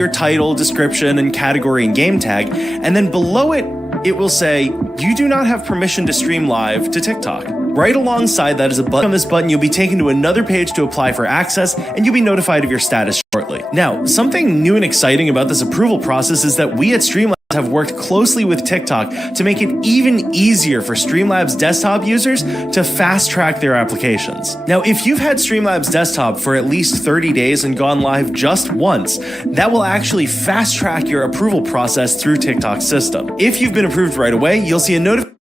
your title, description, and category and game tag, and then below it, it will say, you do not have permission to stream live to TikTok. Right alongside that is a button. On this button, you'll be taken to another page to apply for access, and you'll be notified of your status shortly. Now, something new and exciting about this approval process is that we at Streamlabs have worked closely with TikTok to make it even easier for Streamlabs desktop users to fast-track their applications. Now, if you've had Streamlabs desktop for at least 30 days and gone live just once, that will actually fast-track your approval process through TikTok's system. If you've been approved right away, you'll see a notification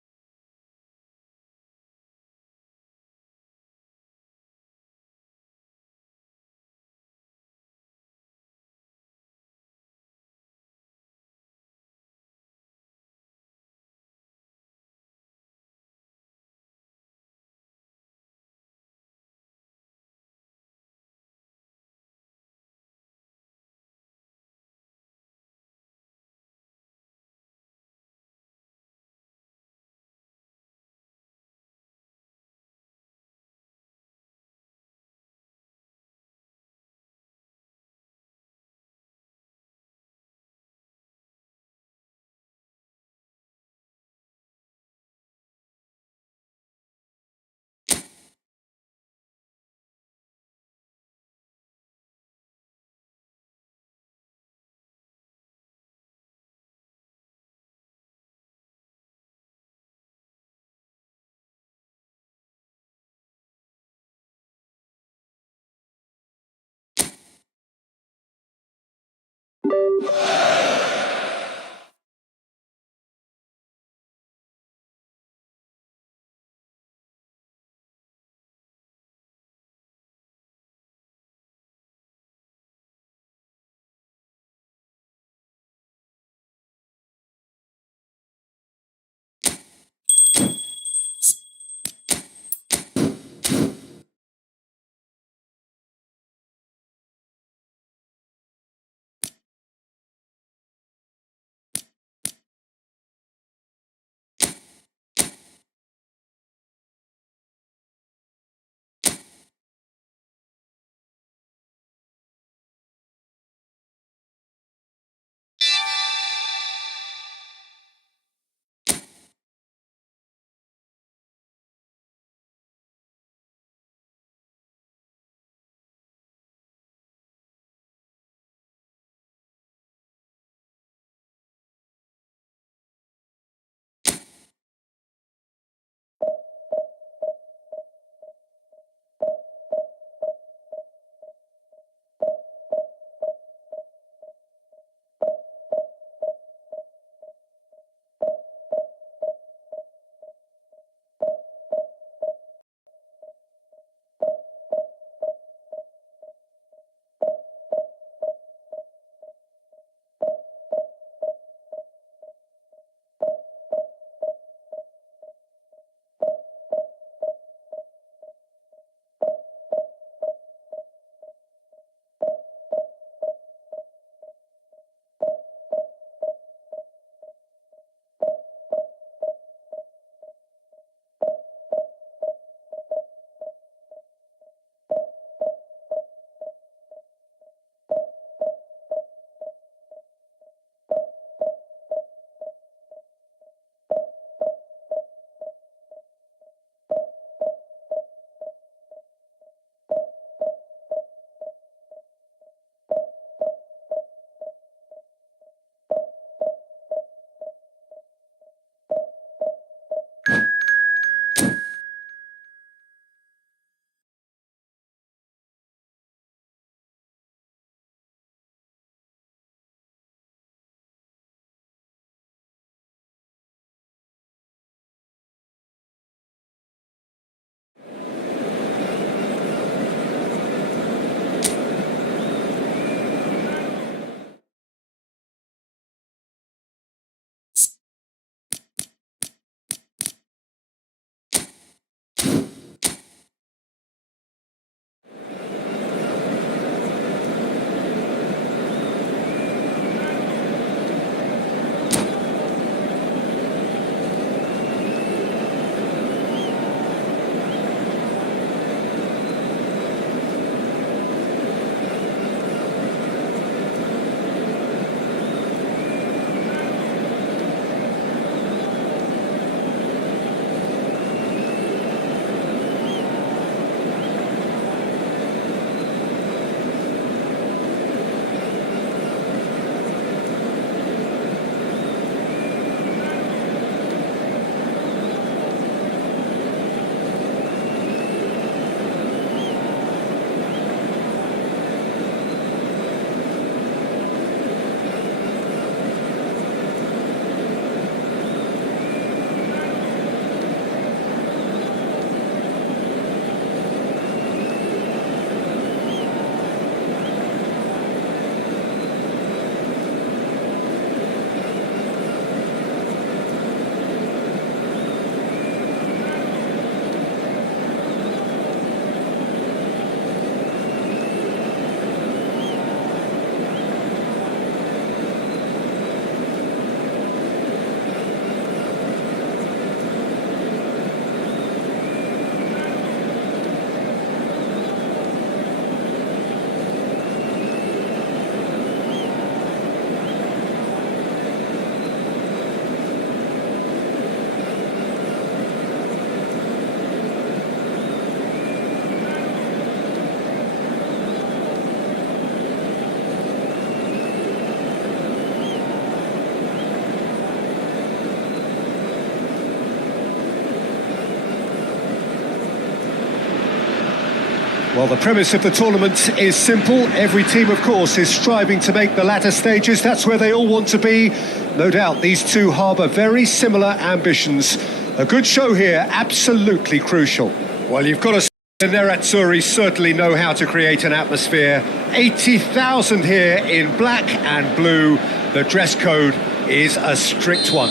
Well, the premise of the tournament is simple. Every team, of course, is striving to make the latter stages. That's where they all want to be. No doubt these two harbour very similar ambitions. A good show here, absolutely crucial. Well, you've got to say the Nerazzurri certainly know how to create an atmosphere. 80,000 here in black and blue. The dress code is a strict one.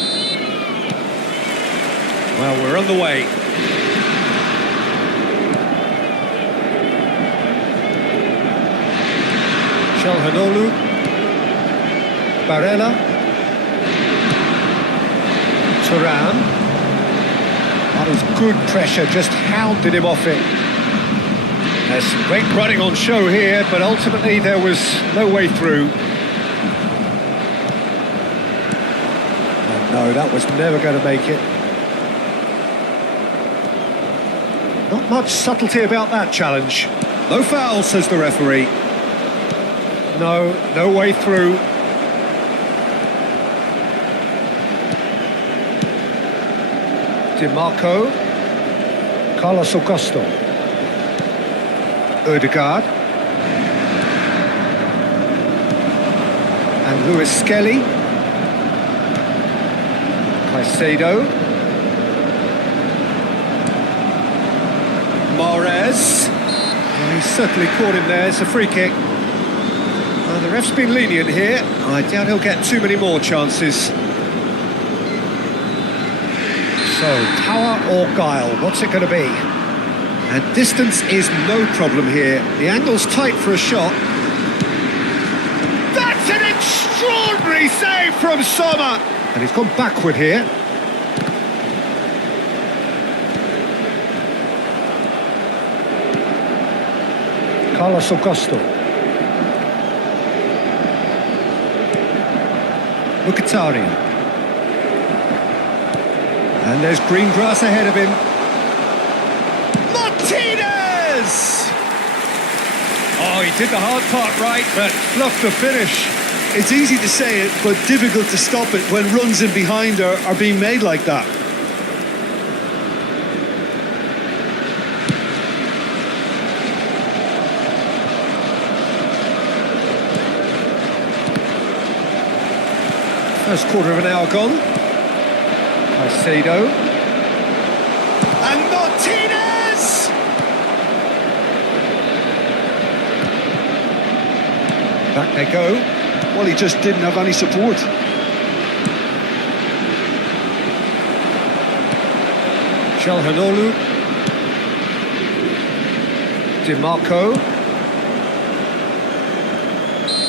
Well, we're on the way. Calhanoglu, Barella, Thuram. That was good pressure, just hounded him off it. There's some great running on show here, but ultimately there was no way through. Oh no, that was never going to make it. Not much subtlety about that challenge. No foul, says the referee. No way through. Di Marco, Carlos Augusto, Ødegaard, and Lewis Skelly, Caicedo, Mahrez. Well, he's certainly caught him there. It's a free kick. The ref's been lenient here. I doubt he'll get too many more chances. So, power or guile, what's it going to be? And distance is no problem here. The angle's tight for a shot. That's an extraordinary save from Sommer! And he's gone backward here. Carlos Augusto. Mkhitaryan. And there's green grass ahead of him. Martinez! Oh, he did the hard part right, but fluffed the finish. It's easy to say it, but difficult to stop it when runs in behind are being made like that. First quarter of an hour gone. Caicedo. And Martinez! Back they go. Well, he just didn't have any support. Calhanoglu. Di Marco.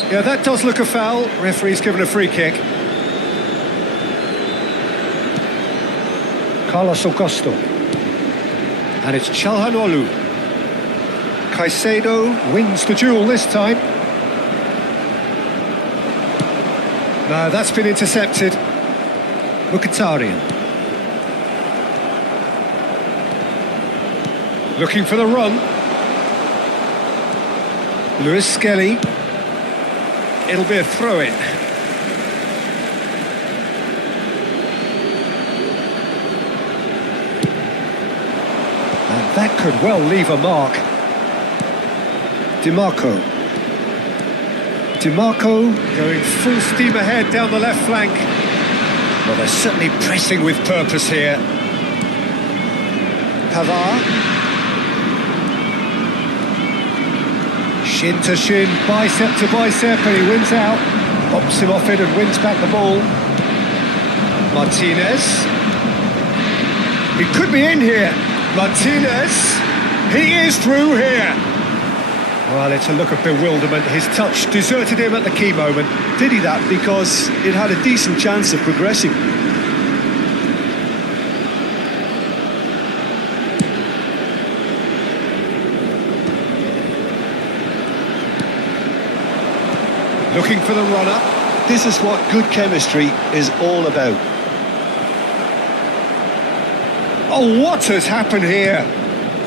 Yeah, that does look a foul. Referee's given a free kick. Carlos Augusto. And it's Calhanoglu. Caicedo wins the duel this time. No, that's been intercepted. Mkhitaryan. Looking for the run. Lewis Skelly. It'll be a throw-in. That could well leave a mark. Di Marco. Di Marco going full steam ahead down the left flank. Well, they're certainly pressing with purpose here. Pavard. Shin to shin, bicep to bicep, and he wins out. Bops him off it and wins back the ball. Martinez. He could be in here. Martinez, he is through here. Well, it's a look of bewilderment. His touch deserted him at the key moment. Did he that because it had a decent chance of progressing? Looking for the runner. This is what good chemistry is all about. Oh, what has happened here?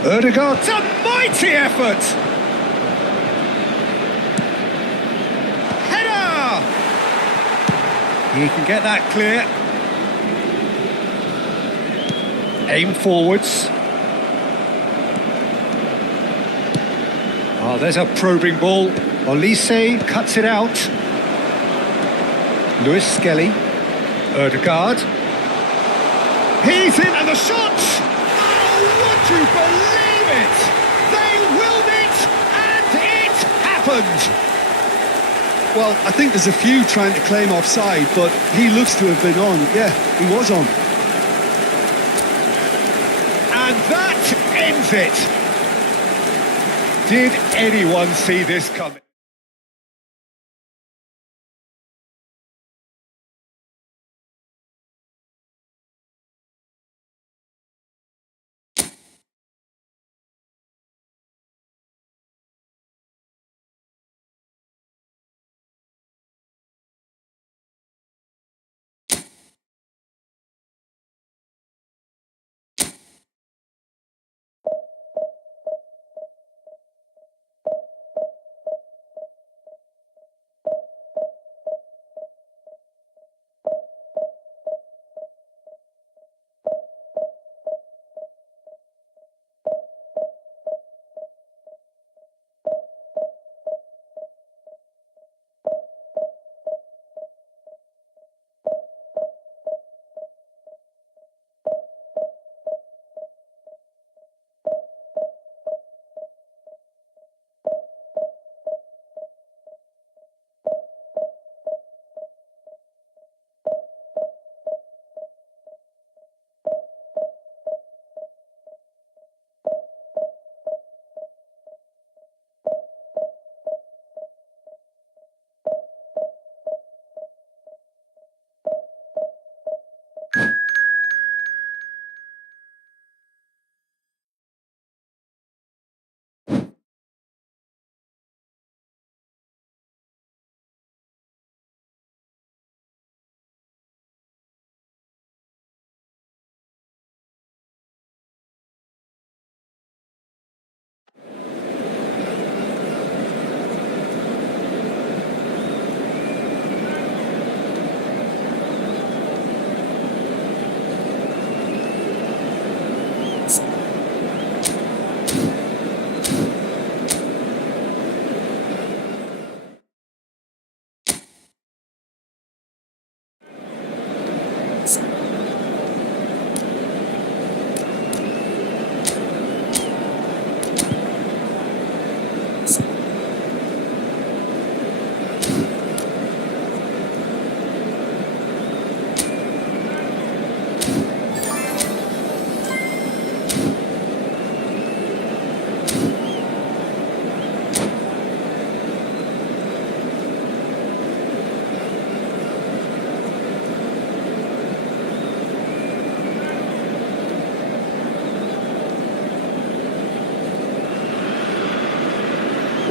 Ødegaard's a mighty effort! Header! He can get that clear. Aim forwards. Oh, there's a probing ball. Olise cuts it out. Lewis Skelly. Ødegaard. He's in and the shot! Oh, would you believe it? They willed it and it happened! Well, I think there's a few trying to claim offside, but he looks to have been on. Yeah, he was on. And that ends it. Did anyone see this coming?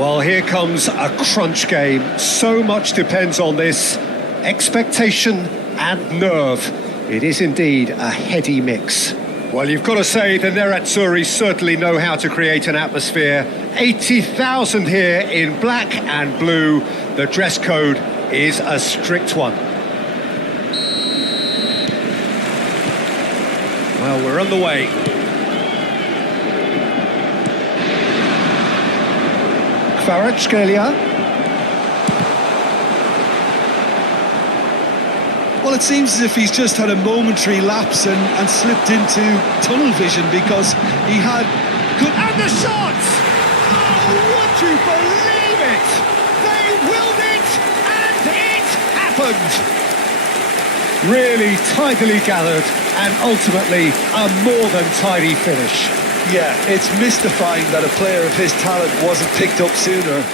Well, here comes a crunch game. So much depends on this. Expectation and nerve. It is indeed a heady mix. Well, you've got to say the Nerazzurri certainly know how to create an atmosphere. 80,000 here in black and blue. The dress code is a strict one. Well, we're on the way. Kvaratskhelia. Well, it seems as if he's just had a momentary lapse and slipped into tunnel vision because he had good... And the shots! Oh, would you believe it? They willed it and it happened! Really tidily gathered and ultimately a more than tidy finish. Yeah, it's mystifying that a player of his talent wasn't picked up sooner.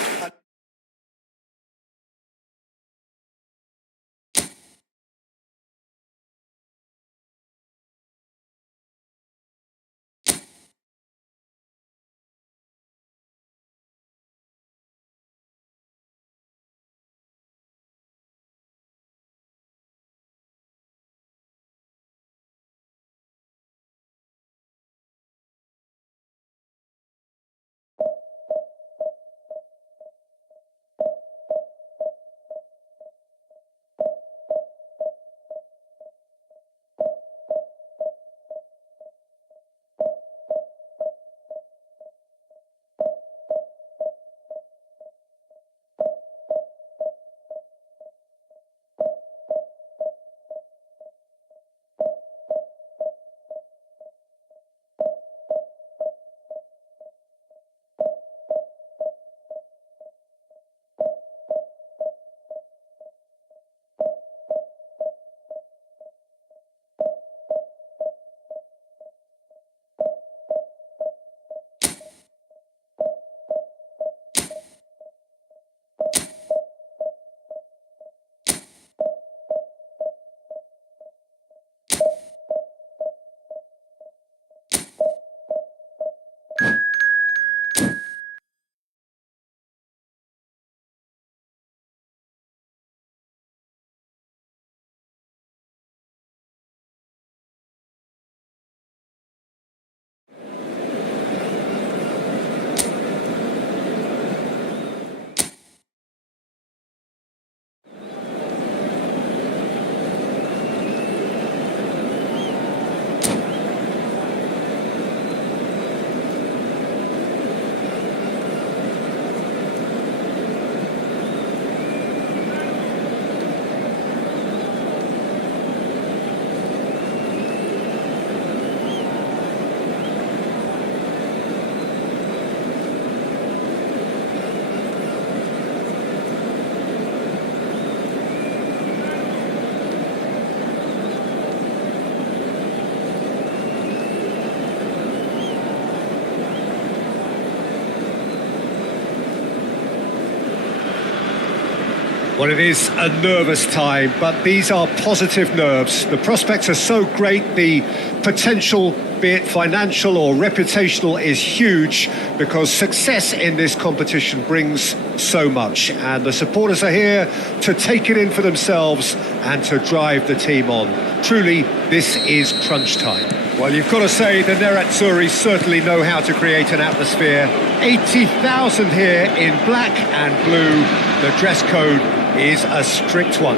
Well, it is a nervous time, but these are positive nerves. The prospects are so great, the potential, be it financial or reputational, is huge because success in this competition brings so much. And the supporters are here to take it in for themselves and to drive the team on. Truly, this is crunch time. Well, you've got to say the Nerazzurri certainly know how to create an atmosphere. 80,000 here in black and blue. The dress code is a strict one.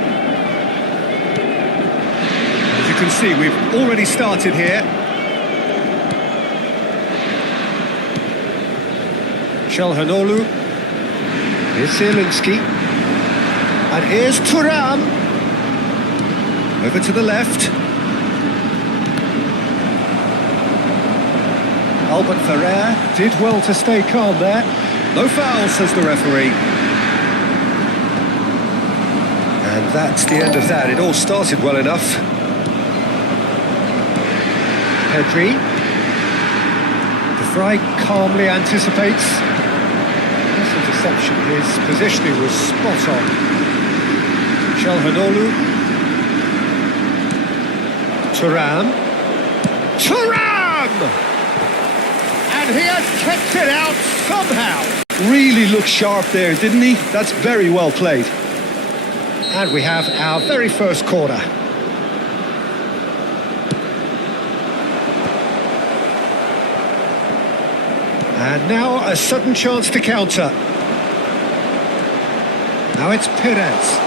As you can see, we've already started here. Çalhanoğlu. Here's Zielinski. And here's Thuram. Over to the left. Albert Ferrer did well to stay calm there. No foul, says the referee. And that's the end of that. It all started well enough. Pedri. De Vrij calmly anticipates. This interception, his positioning was spot on. Çalhanoğlu. Thuram. Thuram! And he has kept it out somehow. Really looked sharp there, didn't he? That's very well played. And we have our very first corner. And now a sudden chance to counter. Now it's Perez.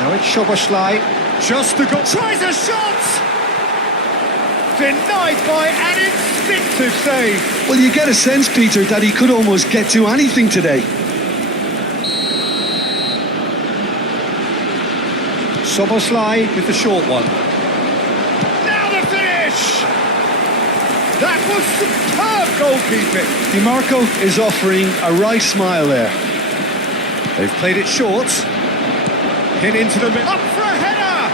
Now it's Szoboszlai. Just a goal. Tries a shot! Denied by an instinctive save. Well, you get a sense, Peter, that he could almost get to anything today. Szoboszlai with the short one. Now the finish! That was superb goalkeeping. DiMarco is offering a right smile there. They've played it short. Hit into the middle. Up for a header!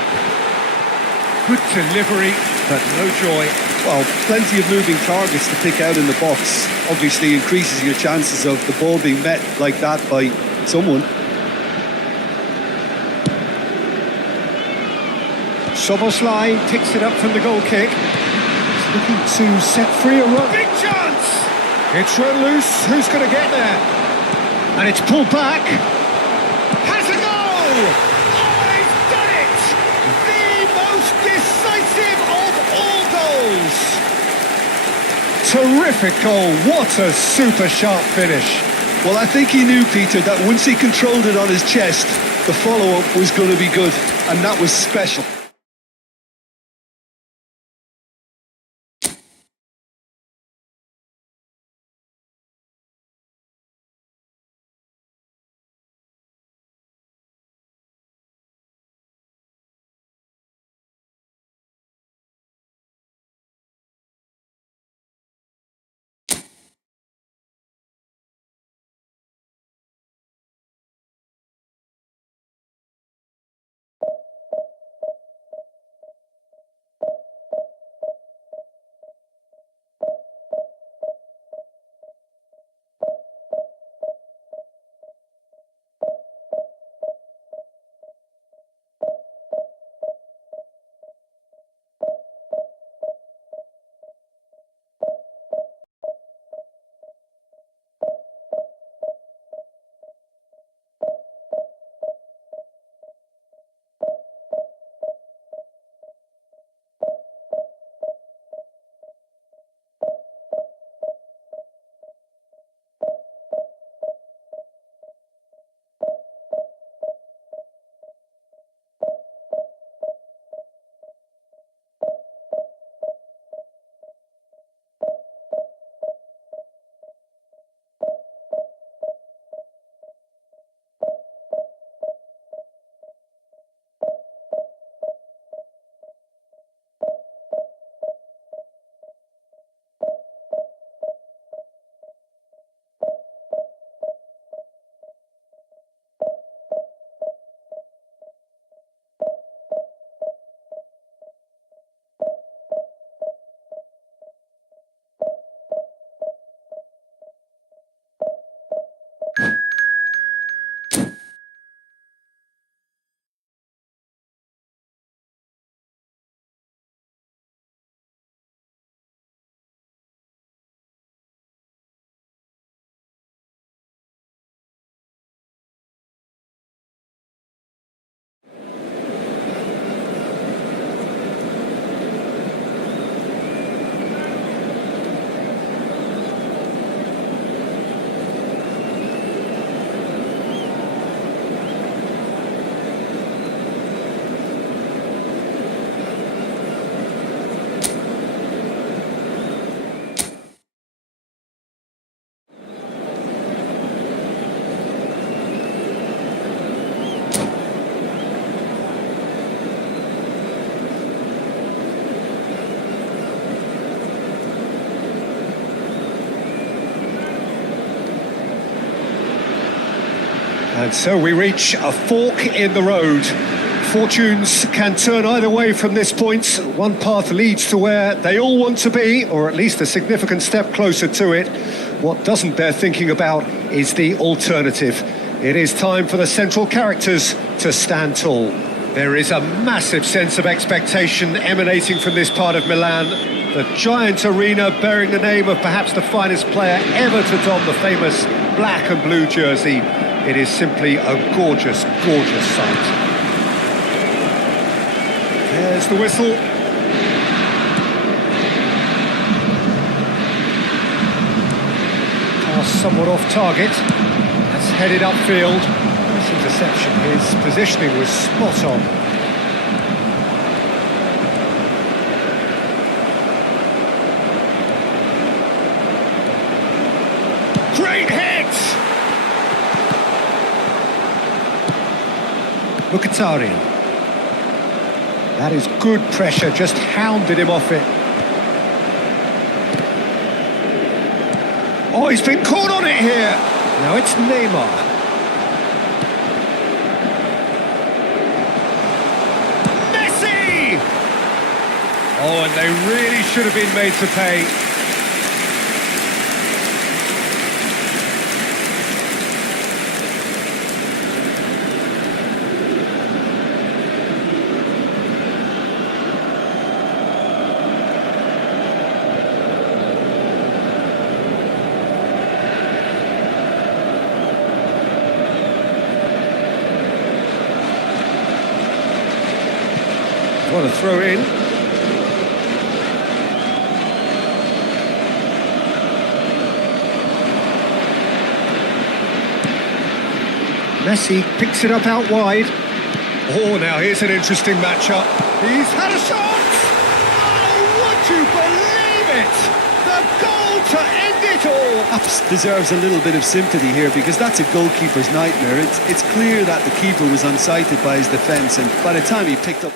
Good delivery, but no joy. Well, plenty of moving targets to pick out in the box. Obviously increases your chances of the ball being met like that by someone. Szoboszlai picks it up from the goal kick. He's looking to set free a run. Big chance! It's run loose. Who's going to get there? And it's pulled back. Has a goal! Oh, he's done it! The most decisive of all goals. Terrific goal. What a super sharp finish. Well, I think he knew, Peter, that once he controlled it on his chest, the follow-up was going to be good, and that was special. And so we reach a fork in the road. Fortunes can turn either way from this point. One path leads to where they all want to be, or at least a significant step closer to it. What doesn't bear thinking about is the alternative. It is time for the central characters to stand tall. There is a massive sense of expectation emanating from this part of Milan. The giant arena bearing the name of perhaps the finest player ever to don the famous black and blue jersey. It is simply a gorgeous, gorgeous sight. There's the whistle. Pass somewhat off target. That's headed upfield. Nice interception. His positioning was spot on. Great hit! Mkhitaryan. That is good pressure, just hounded him off it. Oh, he's been caught on it here. Now it's Neymar. Messi! Oh, and they really should have been made to pay. What a throw in. Messi picks it up out wide. Oh, now here's an interesting matchup. He's had a shot! Oh, would you believe it? The goal to end it all! Deserves a little bit of sympathy here because that's a goalkeeper's nightmare. It's clear that the keeper was unsighted by his defence, and by the time he picked up...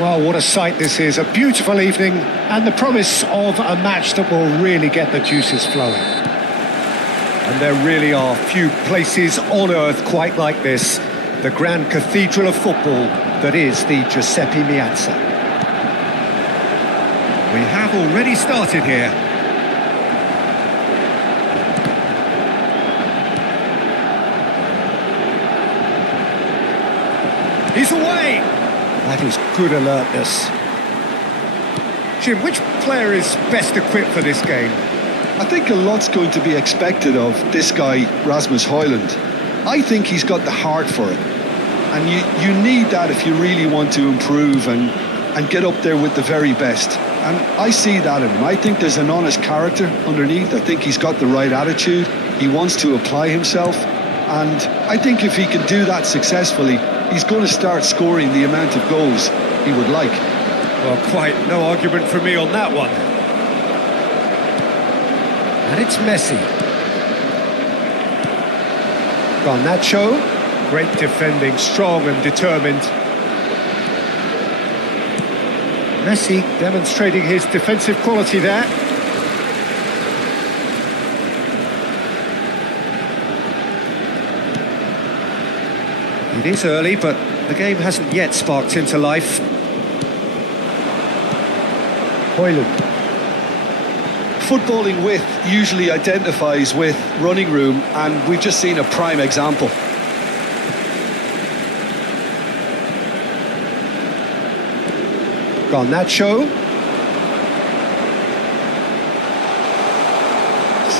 Well, what a sight this is. A beautiful evening and the promise of a match that will really get the juices flowing. And there really are few places on earth quite like this. The grand cathedral of football that is the Giuseppe Meazza. We have already started here. He's away! That is good alertness. Jim, which player is best equipped for this game? I think a lot's going to be expected of this guy, Rasmus Højlund. I think he's got the heart for it. And you need that if you really want to improve and get up there with the very best. And I see that in him. I think there's an honest character underneath. I think he's got the right attitude. He wants to apply himself. And I think if he can do that successfully, he's going to start scoring the amount of goals he would like. Well, quite no argument from me on that one. And it's Messi. Garnacho. Great defending, strong and determined. Messi demonstrating his defensive quality there. It is early, but the game hasn't yet sparked into life. Højlund. Footballing width usually identifies with running room, and we've just seen a prime example. Garnacho.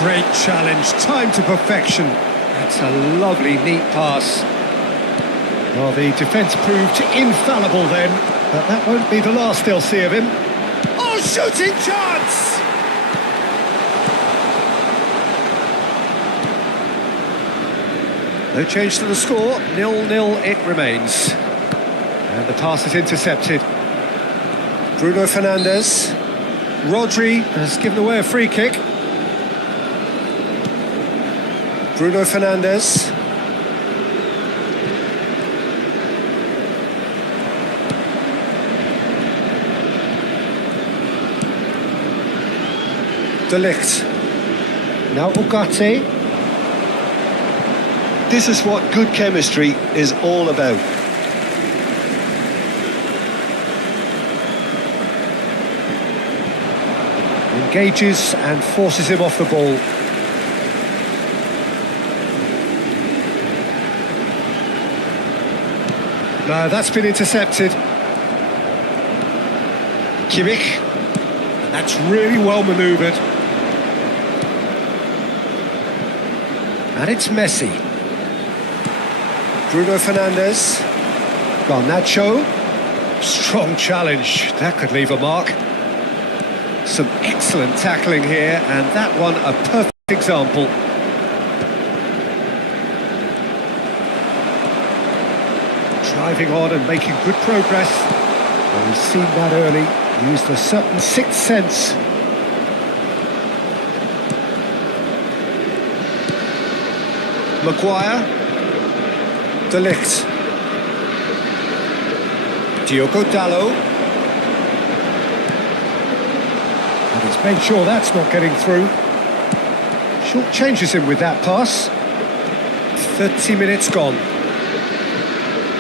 Great challenge, time to perfection. That's a lovely, neat pass. Well, the defence proved infallible then, but that won't be the last they'll see of him. Oh, shooting chance! No change to the score, 0-0 it remains. And the pass is intercepted. Bruno Fernandes. Rodri has given away a free kick. Bruno Fernandes. De Ligt. Now Ugarte. This is what good chemistry is all about. Engages and forces him off the ball. No, that's been intercepted. Kimmich. That's really well manoeuvred. And it's Messi. Bruno Fernandes. Garnacho. Strong challenge. That could leave a mark. Some excellent tackling here, and that one a perfect example. Driving on and making good progress. Well, we've seen that early. Used a certain sixth sense. Maguire. De Ligt. Diogo Dalot. And he's made sure that's not getting through. Short changes him with that pass. 30 minutes gone.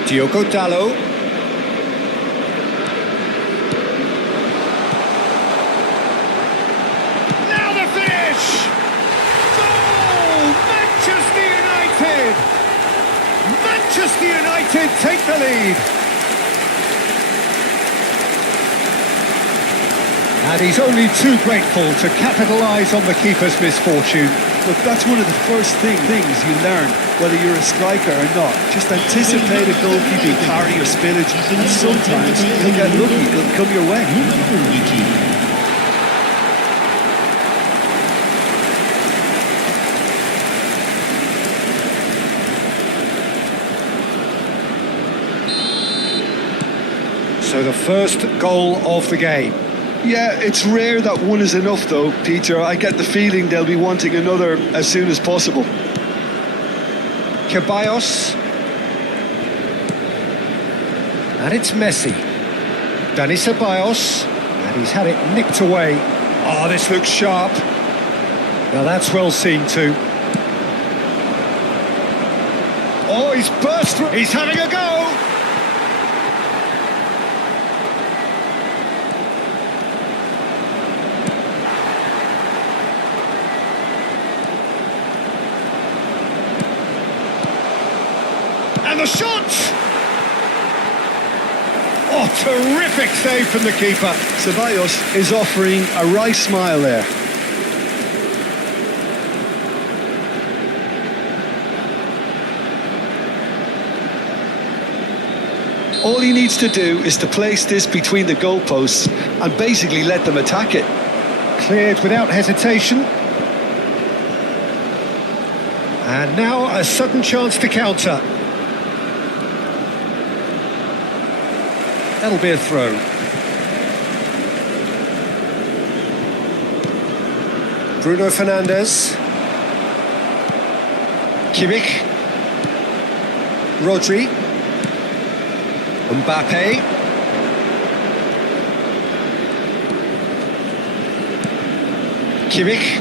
Diogo Dalot. Now the finish! Goal! Manchester United! Manchester United take the lead. And he's only too grateful to capitalise on the keeper's misfortune. Look, that's one of the first things you learn, whether you're a striker or not. Just anticipate a goalkeeping parry or spillage, and sometimes you'll get lucky, it'll come your way. So the first goal of the game. Yeah, it's rare that one is enough though, Peter. I get the feeling they'll be wanting another as soon as possible. Ceballos. And it's Messi. Dani Ceballos. And he's had it nicked away. Oh, this looks sharp. Now that's well seen too. Oh, he's burst through. He's having a go. And the shot! Oh, terrific save from the keeper. Ceballos is offering a right smile there. All he needs to do is to place this between the goalposts and basically let them attack it. Cleared without hesitation. And now a sudden chance to counter. That'll be a throw. Bruno Fernandes. Kimmich. Rodri. Mbappe. Kimmich.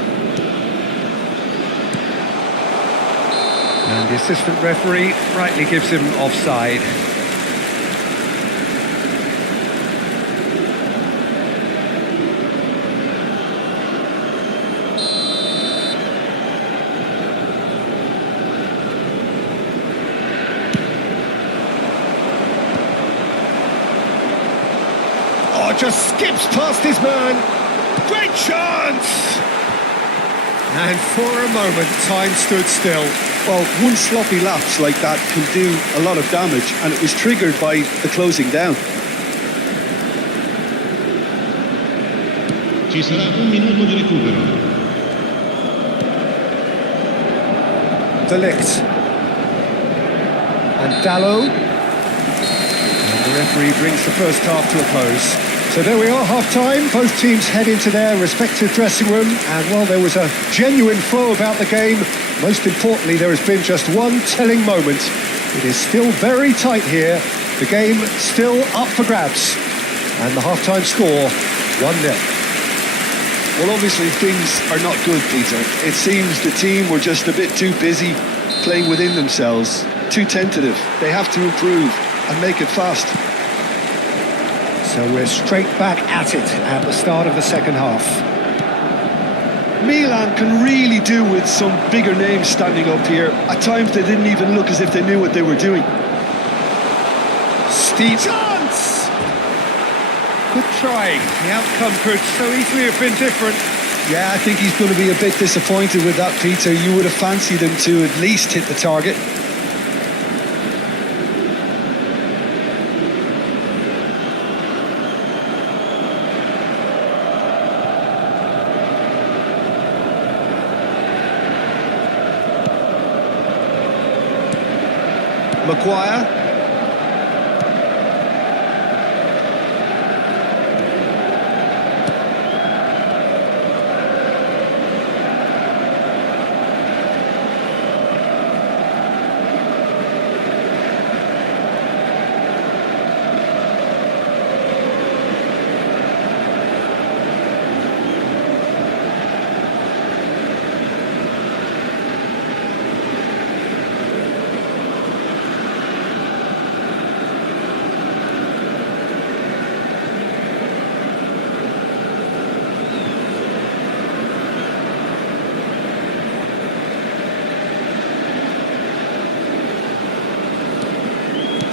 And the assistant referee rightly gives him offside. Oh, just skips past his man. Great chance! And for a moment, time stood still. Well, one sloppy lapse like that can do a lot of damage, and it was triggered by the closing down. Ci sarà un minuto di recupero. De Ligt. And Dalot. And the referee brings the first half to a close. So there we are, half-time. Both teams head into their respective dressing room. And while there was a genuine flow about the game, most importantly, there has been just one telling moment. It is still very tight here. The game still up for grabs. And the half-time score, 1-0. Well, obviously things are not good, Peter. It seems the team were just a bit too busy playing within themselves, too tentative. They have to improve and make it fast. So we're straight back at it at the start of the second half. Milan can really do with some bigger names standing up here. At times they didn't even look as if they knew what they were doing. Steve chance! Good try. The outcome could so easily have been different. Yeah, I think he's going to be a bit disappointed with that, Peter. You would have fancied him to at least hit the target. Maguire.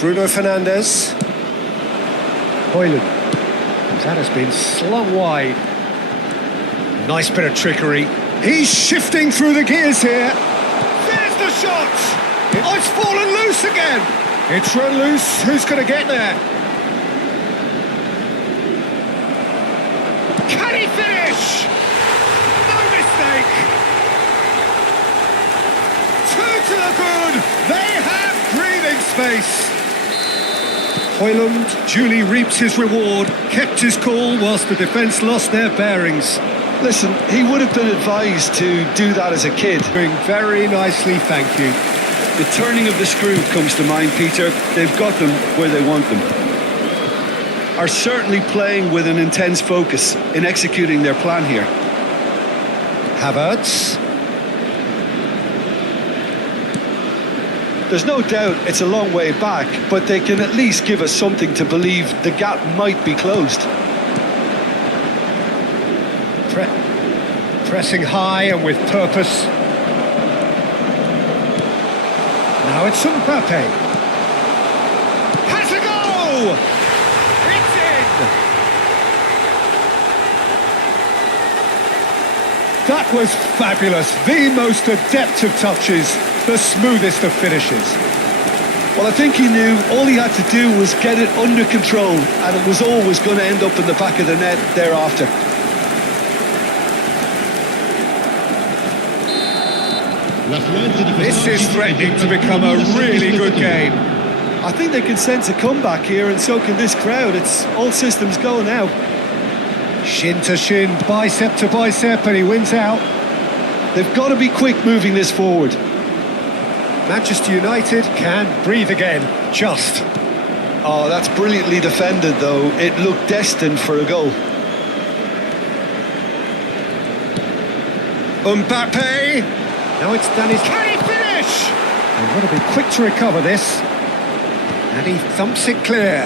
Bruno Fernandes. Højlund. That has been slung wide. Nice bit of trickery. He's shifting through the gears here. There's the shot! Oh, it's fallen loose again! It's run loose. Who's going to get there? Can he finish? No mistake! Two to the good. They have breathing space. Højlund duly reaps his reward, kept his cool whilst the defence lost their bearings. Listen, he would have been advised to do that as a kid. Doing very nicely, thank you. The turning of the screw comes to mind, Peter. They've got them where they want them. Are certainly playing with an intense focus in executing their plan here. Havertz. There's no doubt it's a long way back, but they can at least give us something to believe the gap might be closed. Pressing high and with purpose. Now it's Mbappe. Has a go! It's in! That was fabulous. The most adept of touches. The smoothest of finishes. Well, I think he knew all he had to do was get it under control, and it was always going to end up in the back of the net thereafter. This is threatening to become a really good game. I think they can sense a comeback here, and so can this crowd. It's all systems go now. Shin to shin, bicep to bicep, and he wins out. They've got to be quick moving this forward. Manchester United can breathe again, just. Oh, that's brilliantly defended, though. It looked destined for a goal. Mbappe! Now it's done his... Can he finish? They've got to be quick to recover this. And he thumps it clear.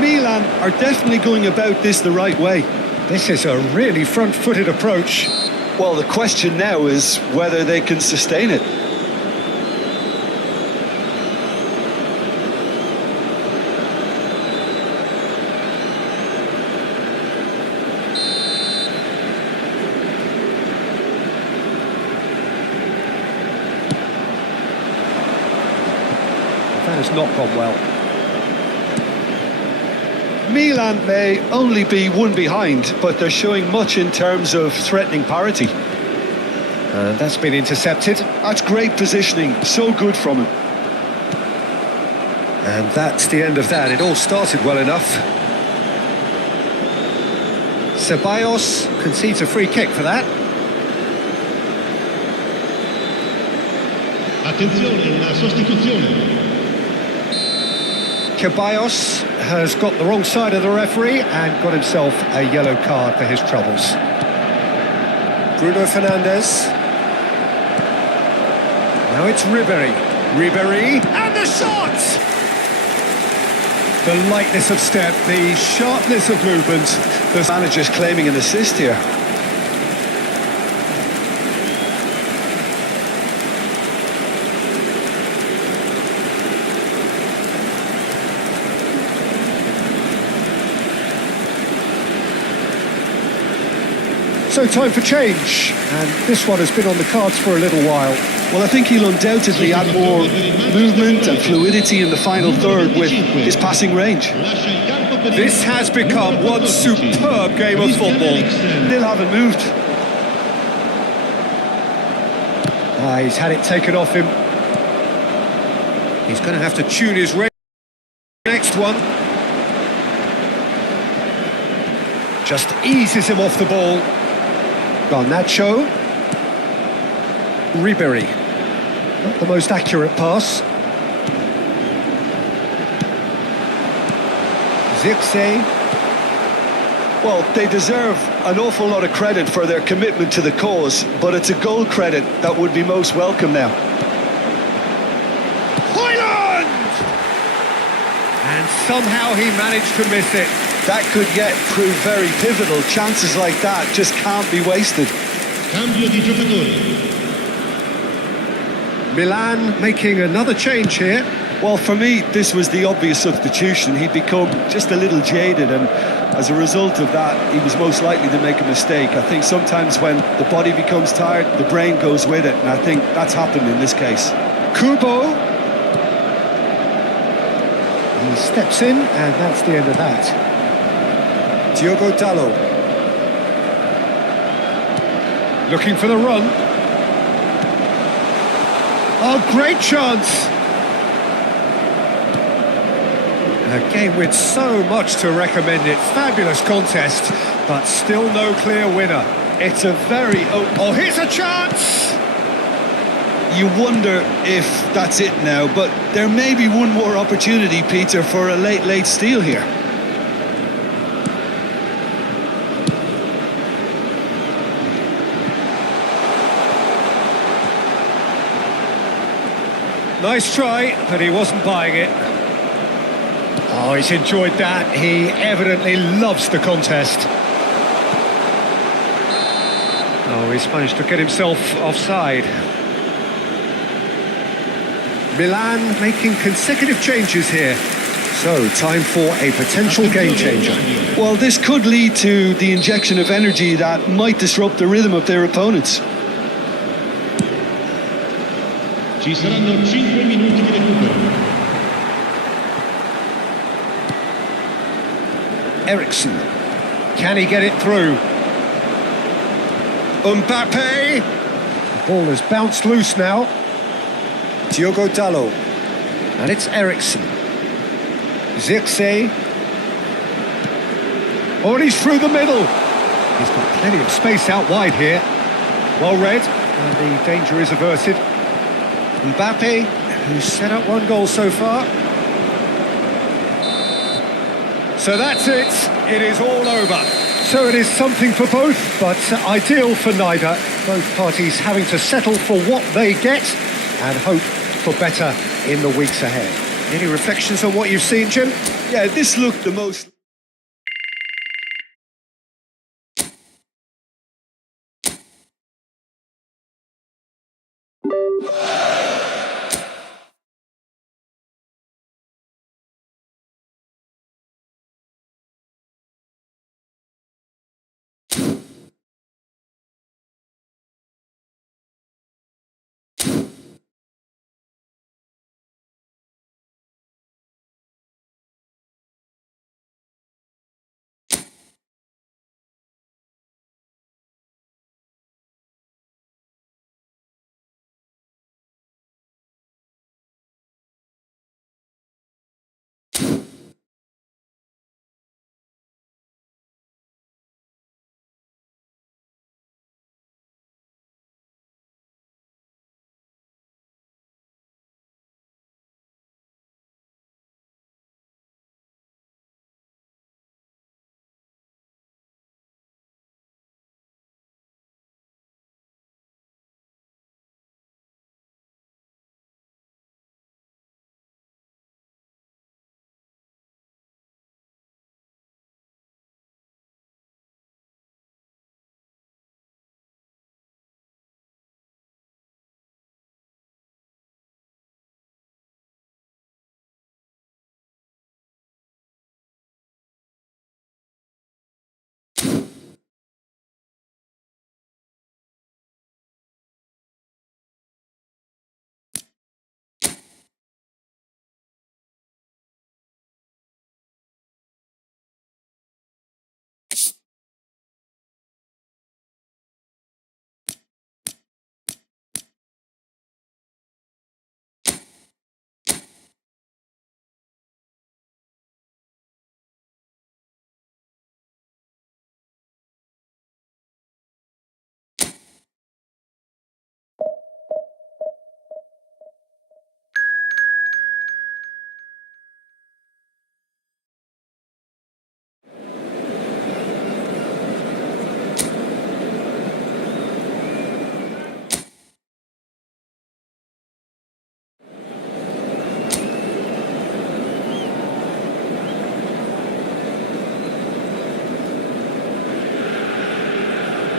Milan are definitely going about this the right way. This is a really front-footed approach. Well, the question now is whether they can sustain it. That has not gone well. Milan may only be one behind, but they're showing much in terms of threatening parity. That's been intercepted. That's great positioning, so good from him. And that's the end of that. It all started well enough. Ceballos concedes a free kick for that. Attenzione, una sostituzione. Ceballos has got the wrong side of the referee and got himself a yellow card for his troubles. Bruno Fernandes. Now it's Ribéry. Ribéry, and the shot! The lightness of step, the sharpness of movement. The manager's claiming an assist here. So time for change, and this one has been on the cards for a little while. Well, I think he'll undoubtedly add more movement and fluidity in the final third with his passing range. This has become one superb game of football. Still haven't moved. He's had it taken off him. He's going to have to tune his range. Next one. Just eases him off the ball. Garnacho. Ribéry. Not the most accurate pass. Zirkzee. Well, they deserve an awful lot of credit for their commitment to the cause, but it's a goal credit that would be most welcome now. Højlund! And somehow he managed to miss it. That could yet prove very pivotal. Chances like that just can't be wasted. Cambio di giocatori. Milan making another change here. Well, for me, this was the obvious substitution. He'd become just a little jaded, and as a result of that, he was most likely to make a mistake. I think sometimes when the body becomes tired, the brain goes with it, and I think that's happened in this case. Kubo. He steps in, and that's the end of that. Diogo Dalot. Looking for the run. Oh, great chance! A game with so much to recommend it. Fabulous contest, but still no clear winner. It's a very... Oh, here's a chance! You wonder if that's it now, but there may be one more opportunity, Peter, for a late steal here. Nice try, but he wasn't buying it. Oh, he's enjoyed that. He evidently loves the contest. Oh, he's managed to get himself offside. Milan making consecutive changes here. So, time for a potential game changer. Well, this could lead to the injection of energy that might disrupt the rhythm of their opponents. Ci saranno 5 minuti di recupero. Eriksen. Can he get it through? Mbappe. The ball has bounced loose now. Diogo Dalot. And it's Eriksen. Zirkzee. Oh, and he's through the middle. He's got plenty of space out wide here. Well read. And the danger is averted. Mbappe, who's set up one goal so far. So that's it. It is all over. So it is something for both, but ideal for neither. Both parties having to settle for what they get and hope for better in the weeks ahead. Any reflections on what you've seen, Jim? Yeah, this looked the most...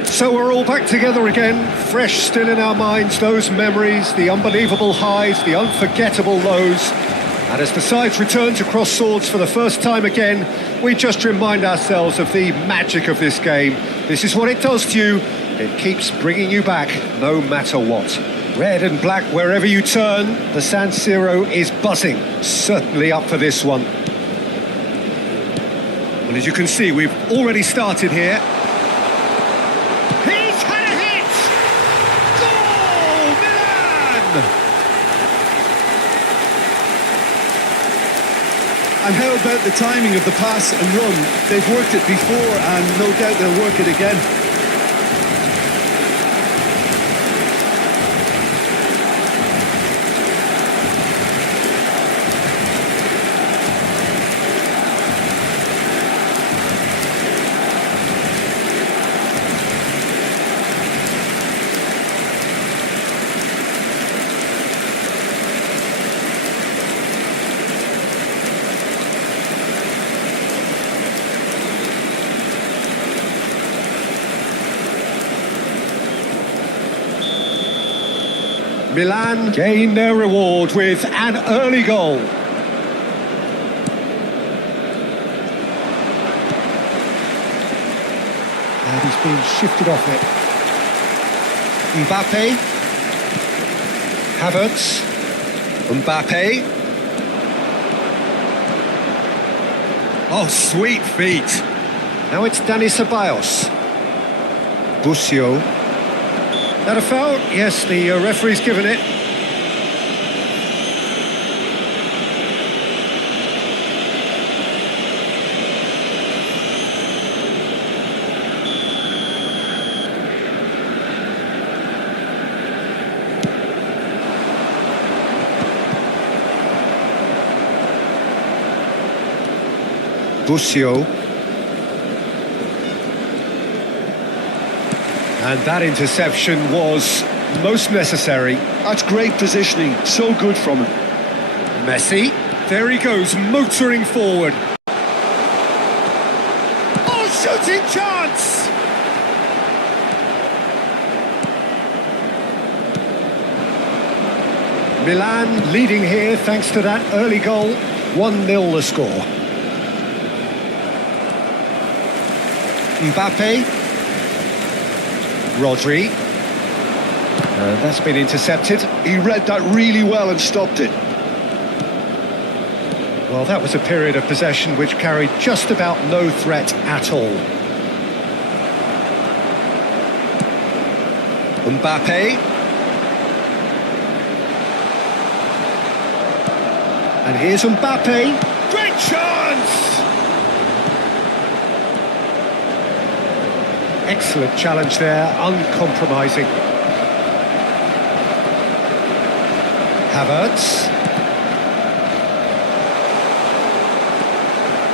So we're all back together again, fresh still in our minds, those memories, the unbelievable highs, the unforgettable lows. And as the sides return to cross swords for the first time again, we just remind ourselves of the magic of this game. This is what it does to you. It keeps bringing you back, no matter what. Red and black wherever you turn, the San Siro is buzzing, certainly up for this one. Well, as you can see, we've already started here. He's had a hit! Goal! Milan! And how about the timing of the pass and run? They've worked it before and no doubt they'll work it again. Milan gain their reward with an early goal. And he's being shifted off it. Mbappe. Havertz. Mbappe. Oh, sweet feet. Now it's Dani Ceballos. Busio. That a foul? Yes, the referee's given it. Busio. And that interception was most necessary. That's great positioning, so good from him. Messi. There he goes, motoring forward. Oh, shooting chance! Milan leading here thanks to that early goal. 1-0 the score. Mbappe. Rodri. That's been intercepted. He read that really well and stopped it. Well, that was a period of possession which carried just about no threat at all. Mbappe. And here's Mbappe. Great chance! Excellent challenge there, uncompromising. Havertz.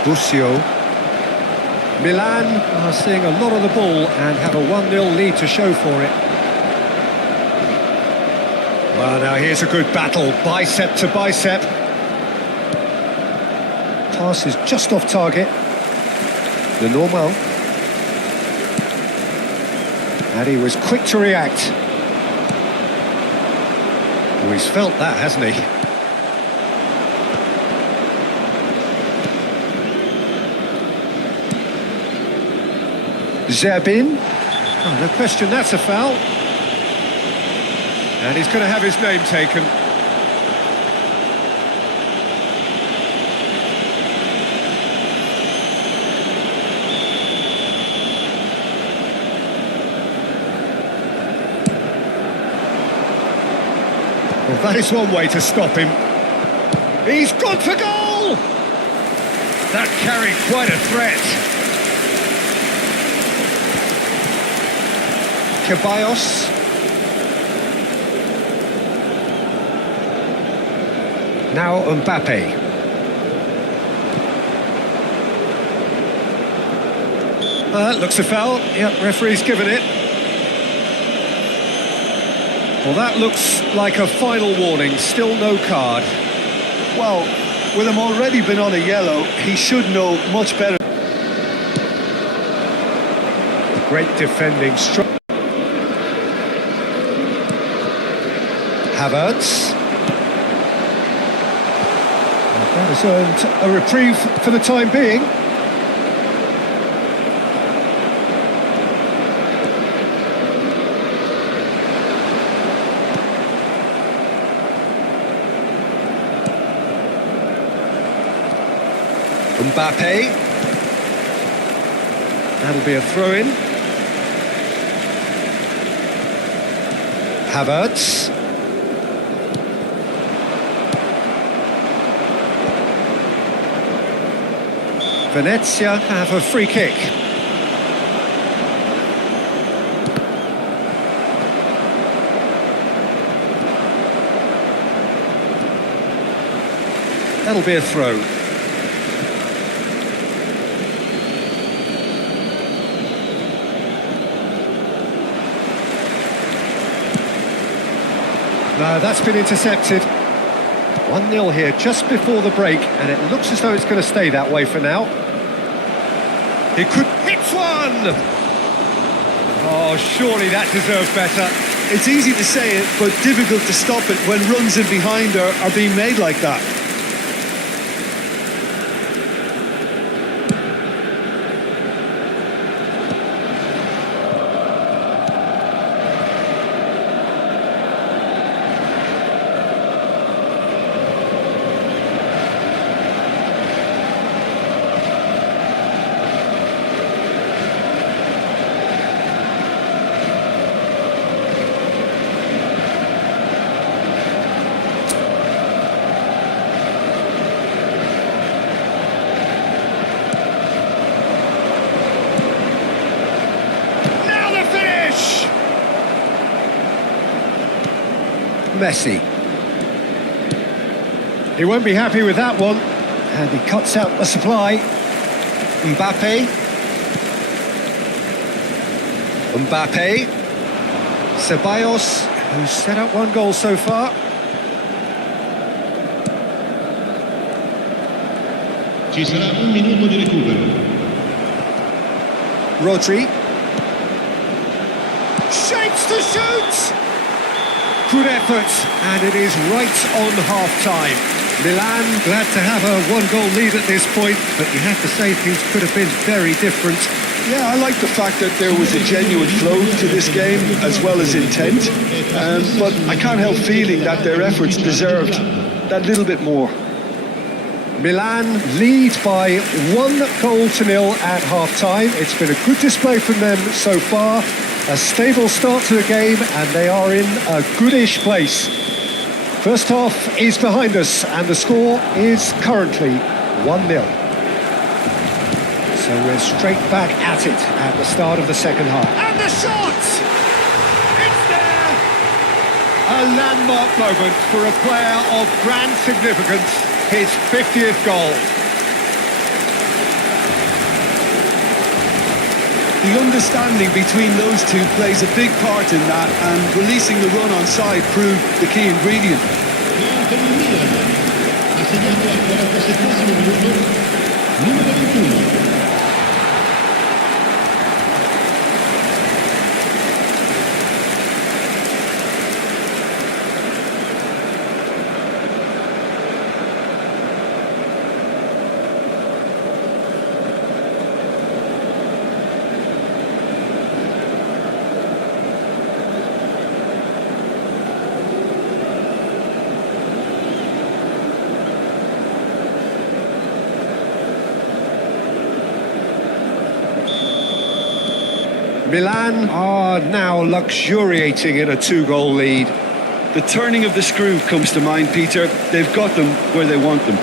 Busio. Milan are seeing a lot of the ball and have a 1-0 lead to show for it. Well, now here's a good battle, bicep to bicep. Pass is just off target. The normal. And he was quick to react. Oh, he's felt that, hasn't he? Zerbin. Oh, no question, that's a foul. And he's going to have his name taken. Well, that is one way to stop him. He's gone for goal! That carried quite a threat. Ceballos. Now Mbappe. Looks a foul. Yep, referee's given it. Well, that looks like a final warning. Still no card. Well, with him already been on a yellow, he should know much better. Great defending. Havertz. That has earned a reprieve for the time being. Mbappe. That'll be a throw-in. Havertz. Venezia have a free kick. That'll be a throw. No, that's been intercepted. 1-0 here just before the break, and it looks as though it's going to stay that way for now. He could hit one! Oh, surely that deserved better. It's easy to say it, but difficult to stop it when runs in behind are being made like that. Messi. He won't be happy with that one. And he cuts out the supply. Mbappe. Mbappe. Ceballos, who's set up one goal so far. Ci sarà un minuto di recupero. Rodri. Shapes to shoot! Good effort, and it is right on half-time. Milan glad to have a one-goal lead at this point, but you have to say things could have been very different. Yeah, I like the fact that there was a genuine flow to this game as well as intent, but I can't help feeling that their efforts deserved that little bit more. Milan lead by 1-0 at half-time. It's been a good display from them so far. A stable start to the game, and they are in a goodish place. First half is behind us, and the score is currently 1-0. So we're straight back at it at the start of the second half. And the shot! It's there! A landmark moment for a player of grand significance, his 50th goal. The understanding between those two plays a big part in that, and releasing the run on side proved the key ingredient. Gol per il Milan. Ha segnato al 47esimo minuto numero 21. Milan are now luxuriating in a 2-goal lead. The turning of the screw comes to mind, Peter. They've got them where they want them.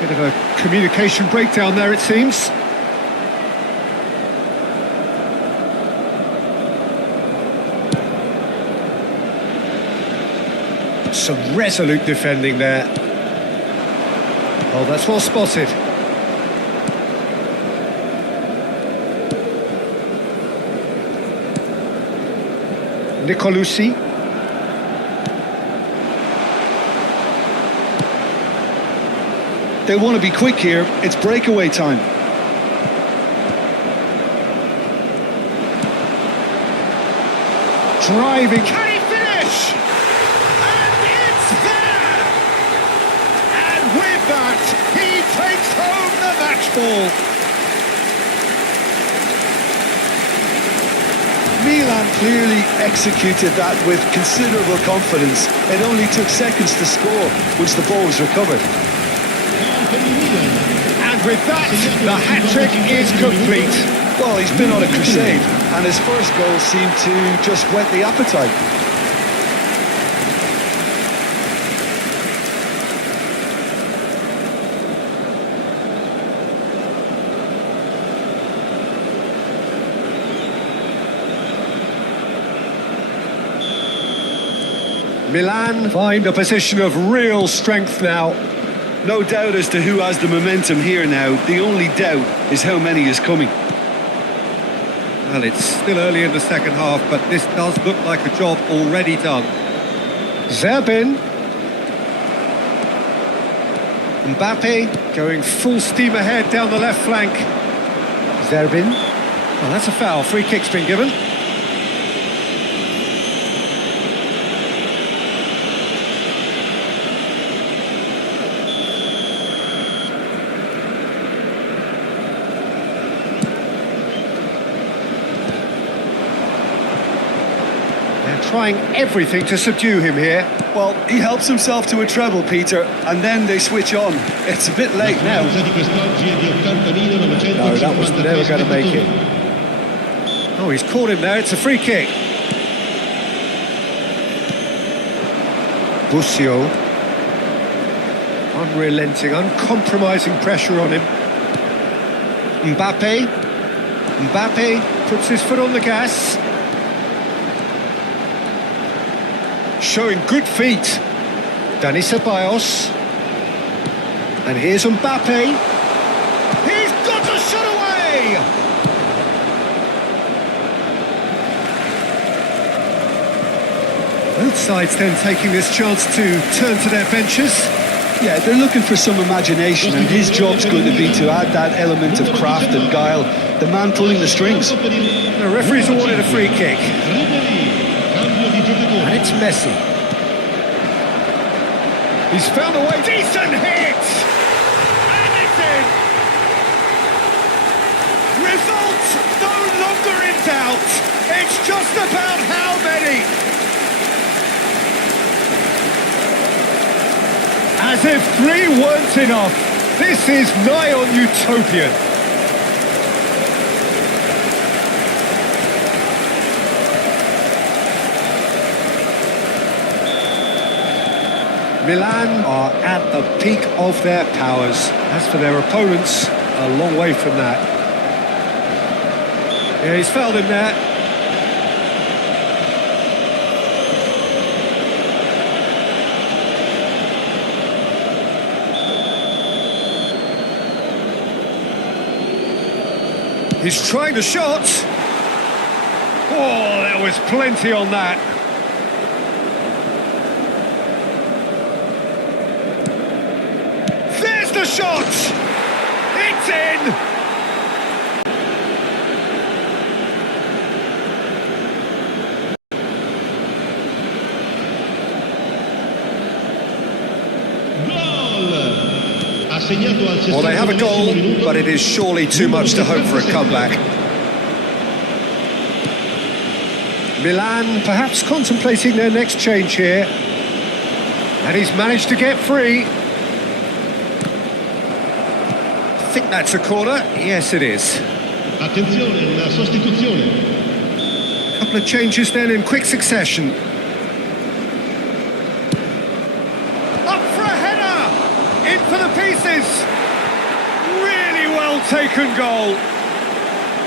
Bit of a communication breakdown there, it seems. Some resolute defending there. Oh, that's well spotted. Nicolucci. They want to be quick here. It's breakaway time. Driving. Can he finish? And it's there! And with that, he takes home the match ball. Milan clearly executed that with considerable confidence. It only took seconds to score once the ball was recovered. And with that, the hat-trick is complete. Well, he's been on a crusade, and his first goal seemed to just whet the appetite. Milan find a position of real strength now. No doubt as to who has the momentum here now. The only doubt is how many is coming. Well, it's still early in the second half, but this does look like a job already done. Zerbin. Mbappe going full steam ahead down the left flank. Zerbin. Well, that's a foul. Free kick's been given. Trying everything to subdue him here. Well, he helps himself to a treble, Peter, and then they switch on. It's a bit late now. No, that was never going to make it. Oh, he's caught him there. It's a free kick. Busio. Unrelenting, uncompromising pressure on him. Mbappe. Mbappe puts his foot on the gas. Showing good feet. Dani Ceballos. And here's Mbappe. Both sides then taking this chance to turn to their benches. Yeah, they're looking for some imagination, and his job's going to be to add that element of craft and guile, the man pulling the strings. The referee's awarded a free kick. And it's Messi. He's found a way. Decent hit! And it's in! Result no longer in doubt. It's just about how many. As if 3 weren't enough. This is nigh on utopian. Milan are at the peak of their powers. As for their opponents, a long way from that. Yeah, he's fouled him there. He's trying the shot. Oh, there was plenty on that. There's the shot! It's in! Well, they have a goal, but it is surely too much to hope for a comeback. Milan perhaps contemplating their next change here. And he's managed to get free. I think that's a corner. Yes, it is. Attenzione, la sostituzione. A couple of changes then in quick succession. Up for a header! In for the pieces! Really well taken goal.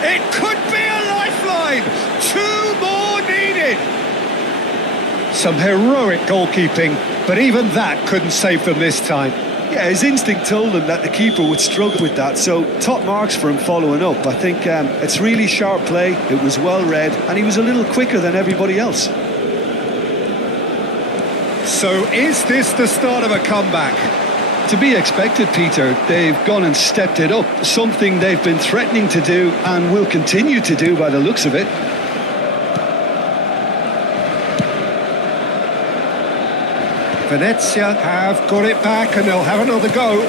It could be a lifeline. 2 more needed. Some heroic goalkeeping, but even that couldn't save them this time. Yeah, his instinct told him that the keeper would struggle with that, so top marks for him following up. I think it's really sharp play, it was well read, and he was a little quicker than everybody else. So is this the start of a comeback? To be expected, Peter. They've gone and stepped it up, something they've been threatening to do and will continue to do by the looks of it. Venezia have got it back and they'll have another go.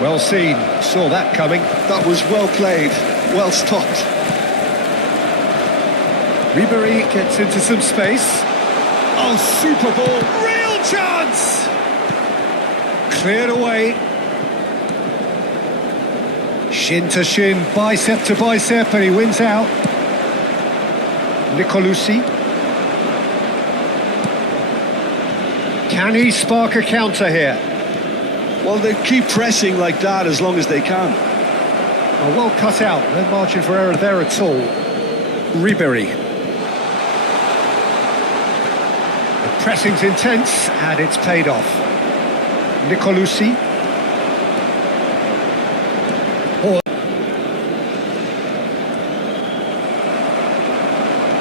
Well seen, saw that coming. That was well played, well stopped. Ribery gets into some space. Oh, super ball, real chance! Cleared away. Shin to shin, bicep to bicep, and he wins out. Nicolucci. Can he spark a counter here? Well, they keep pressing like that as long as they can. Oh, well cut out, no margin for error there at all. Ribery. The pressing's intense, and it's paid off. Nicolucci.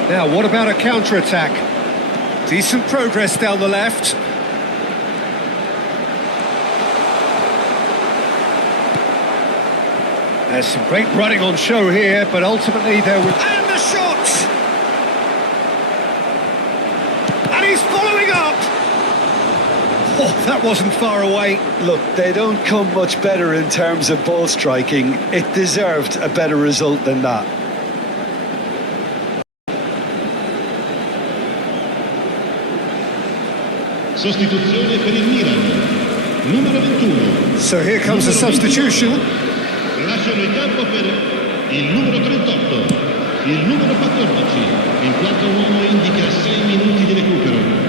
Now, what about a counter-attack? Decent progress down the left. There's some great running on show here, but ultimately there was... And the shot! And he's following up! Oh, that wasn't far away. Look, they don't come much better in terms of ball striking. It deserved a better result than that. Sostituzione per il Milan. Numero 21. So here comes the substitution. Lasciano il campo per il numero 38, il numero 14, in quanto uomo indica 6 minuti di recupero.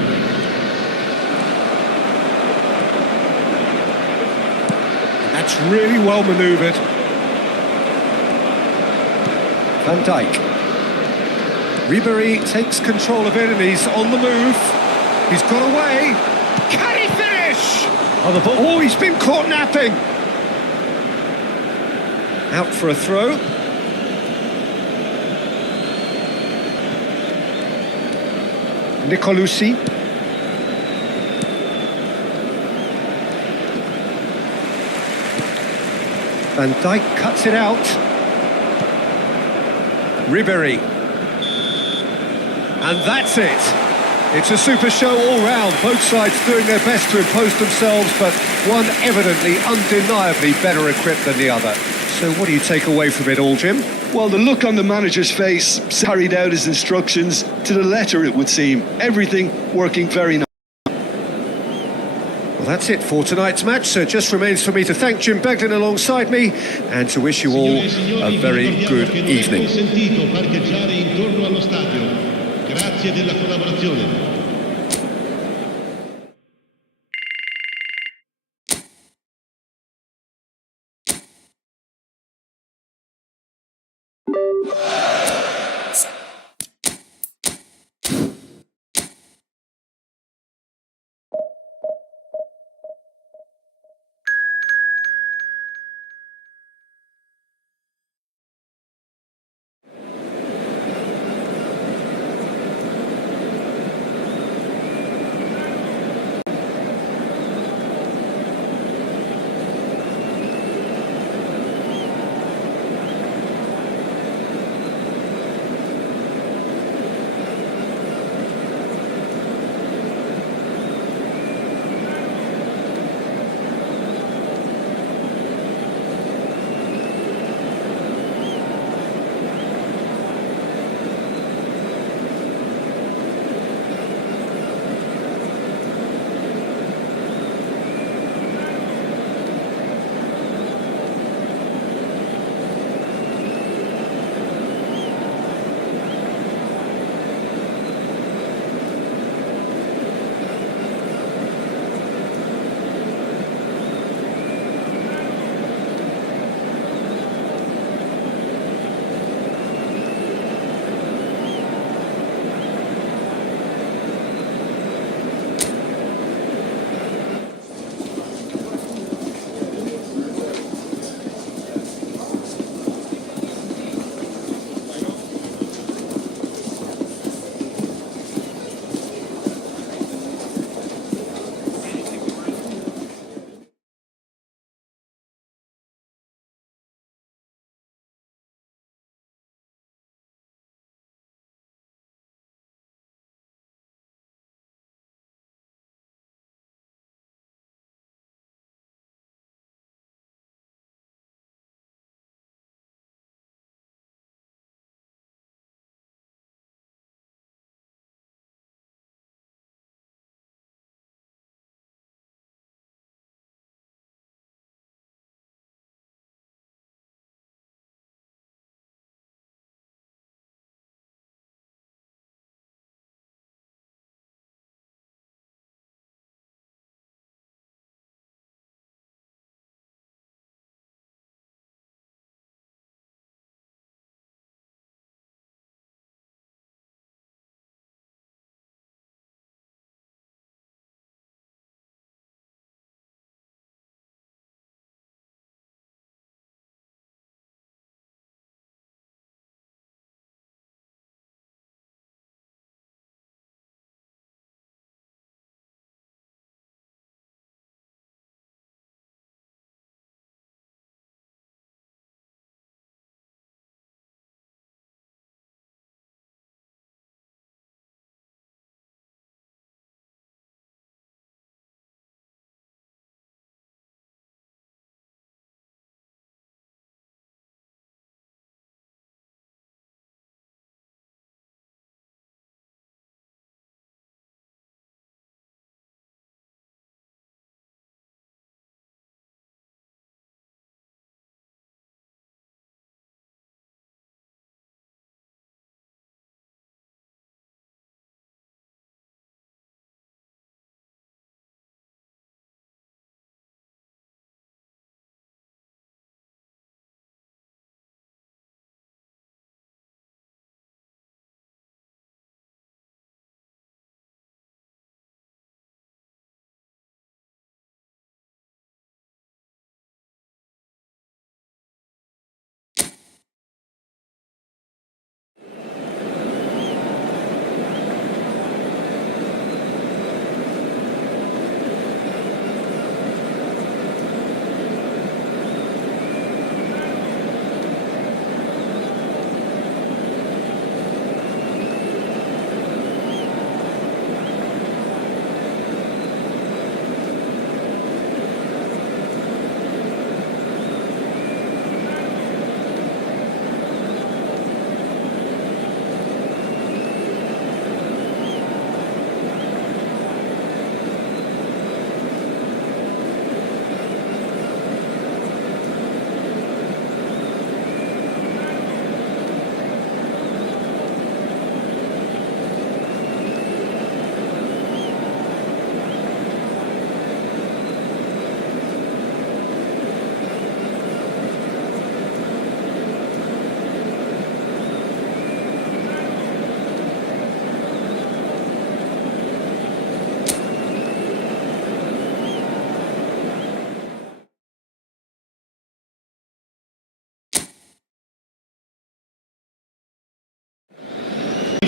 That's really well manoeuvred. Van Dijk. Ribery takes control of it and he's on the move. He's got away. Can he finish? Oh, the ball. Oh, he's been caught napping. Out for a throw. Nicolucci. Van Dijk cuts it out. Ribéry. And that's it. It's a super show all round. Both sides doing their best to impose themselves, but one evidently, undeniably better equipped than the other. So what do you take away from it all, Jim? Well, the look on the manager's face carried out his instructions to the letter, it would seem. Everything working very nice. Well, that's it for tonight's match, so it just remains for me to thank Jim Beglin alongside me and to wish you all a very good evening. Consentito parcheggiare intorno allo stadio. Grazie della collaborazione.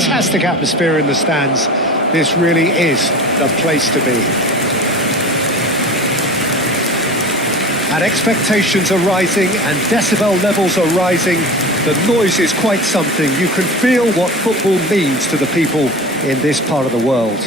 Fantastic atmosphere in the stands. This really is the place to be. And expectations are rising and decibel levels are rising. The noise is quite something. You can feel what football means to the people in this part of the world.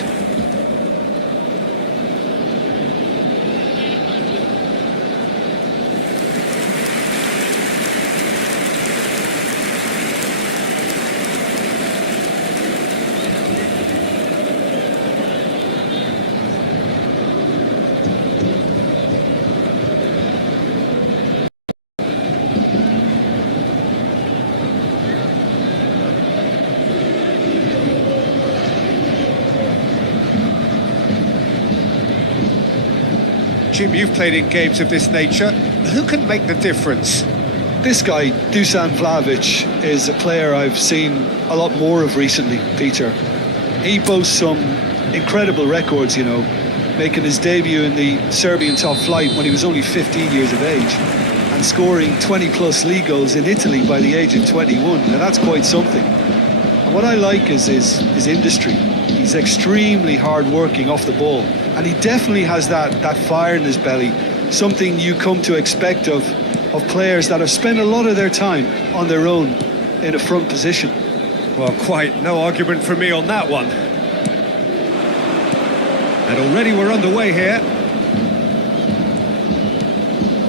Jim, you've played in games of this nature. Who can make the difference? This guy, Dusan Vlahovic, is a player I've seen a lot more of recently, Peter. He boasts some incredible records, you know, making his debut in the Serbian top flight when he was only 15 years of age and scoring 20-plus league goals in Italy by the age of 21. Now, that's quite something. And what I like is his industry. He's extremely hard-working off the ball. And he definitely has that fire in his belly, something you come to expect of players that have spent a lot of their time on their own in a front position. Well, quite no argument from me on that one. And already we're underway here.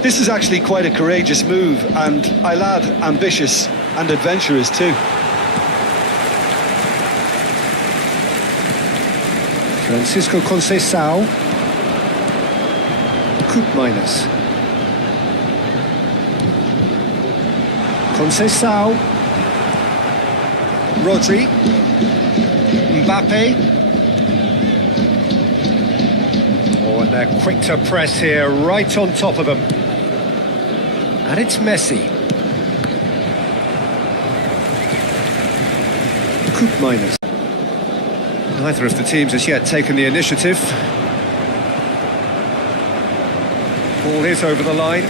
This is actually quite a courageous move, and I'll add ambitious and adventurous too. Francisco Conceição. Koopmeiners. Conceição. Rodri. Mbappe. Oh, and they're quick to press here, right on top of them. And it's Messi. Koopmeiners. Neither of the teams has yet taken the initiative. Ball is over the line.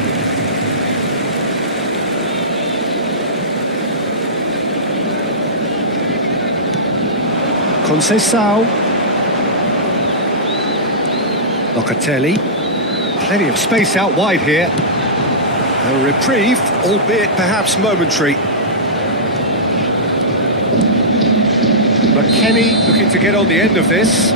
Conceição. Locatelli. Plenty of space out wide here. A reprieve, albeit perhaps momentary. McKennie looking to get on the end of this.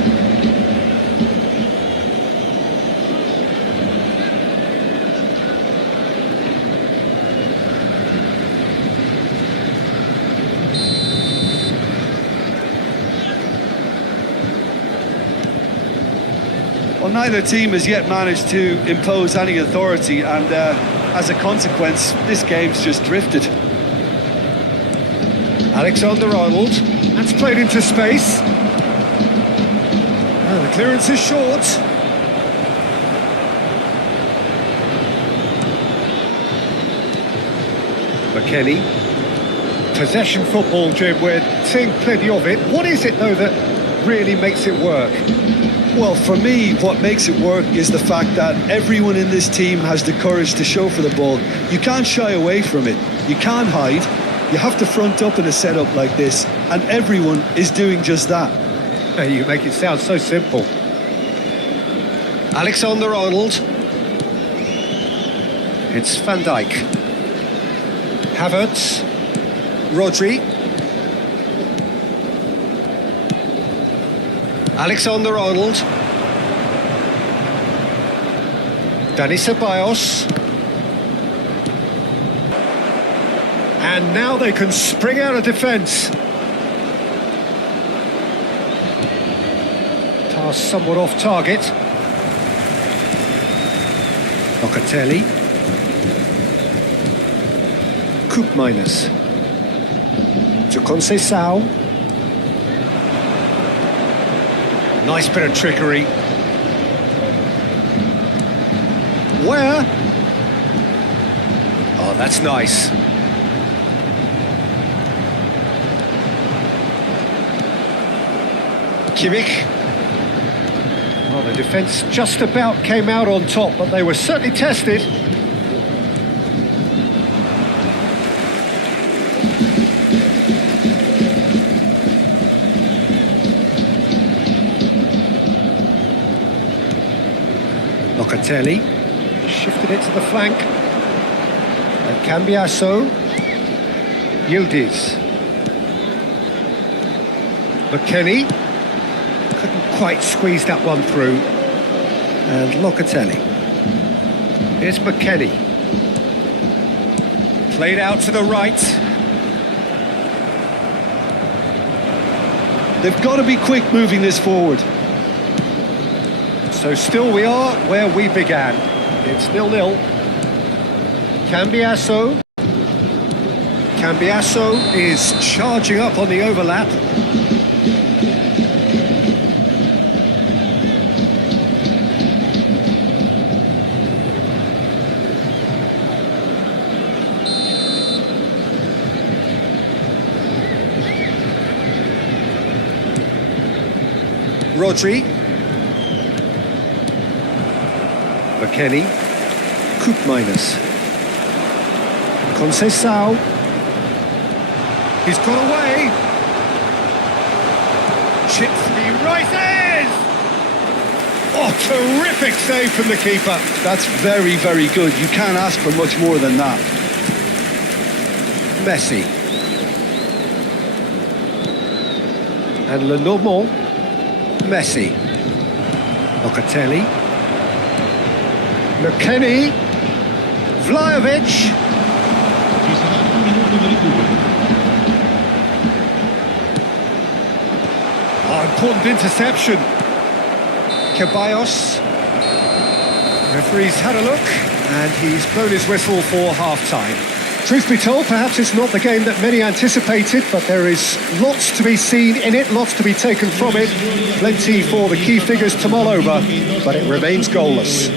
Well, neither team has yet managed to impose any authority, and as a consequence, this game's just drifted. Alexander-Arnold. That's played into space. Oh, the clearance is short. McKennie. Possession football, Jim. We're seeing plenty of it. What is it, though, that really makes it work? Well, for me, what makes it work is the fact that everyone in this team has the courage to show for the ball. You can't shy away from it. You can't hide. You have to front up in a setup like this, and everyone is doing just that. Hey, you make it sound so simple. Alexander-Arnold. It's Van Dijk. Havertz. Rodri. Alexander-Arnold. Dani Ceballos. And now they can spring out of defence. Pass somewhat off target. Locatelli. Koopmeiners. To Conceição. Nice bit of trickery. Where? Oh, that's nice. Kimmich. Well, the defence just about came out on top, but they were certainly tested. Locatelli shifted it to the flank. And Cambiasso. Yildiz. McKennie. Couldn't quite squeeze that one through. And Locatelli. Here's McKennie. Played out to the right. They've got to be quick moving this forward. So still we are where we began. It's 0-0. Cambiasso. Cambiasso is charging up on the overlap. Rodri. McKennie. Koopmeiners. Conceição. He's got away. Chips he rises. Oh, terrific save from the keeper. That's very, very good. You can't ask for much more than that. Messi. And Lenormand. Messi. Locatelli. McKennie. Vlahovic. Ci sarà un minuto di recupero. Oh, important interception. Ceballos. Referee's had a look and he's blown his whistle for half-time. Truth be told, perhaps it's not the game that many anticipated, but there is lots to be seen in it, lots to be taken from it. Plenty for the key figures to mull over, but it remains goalless.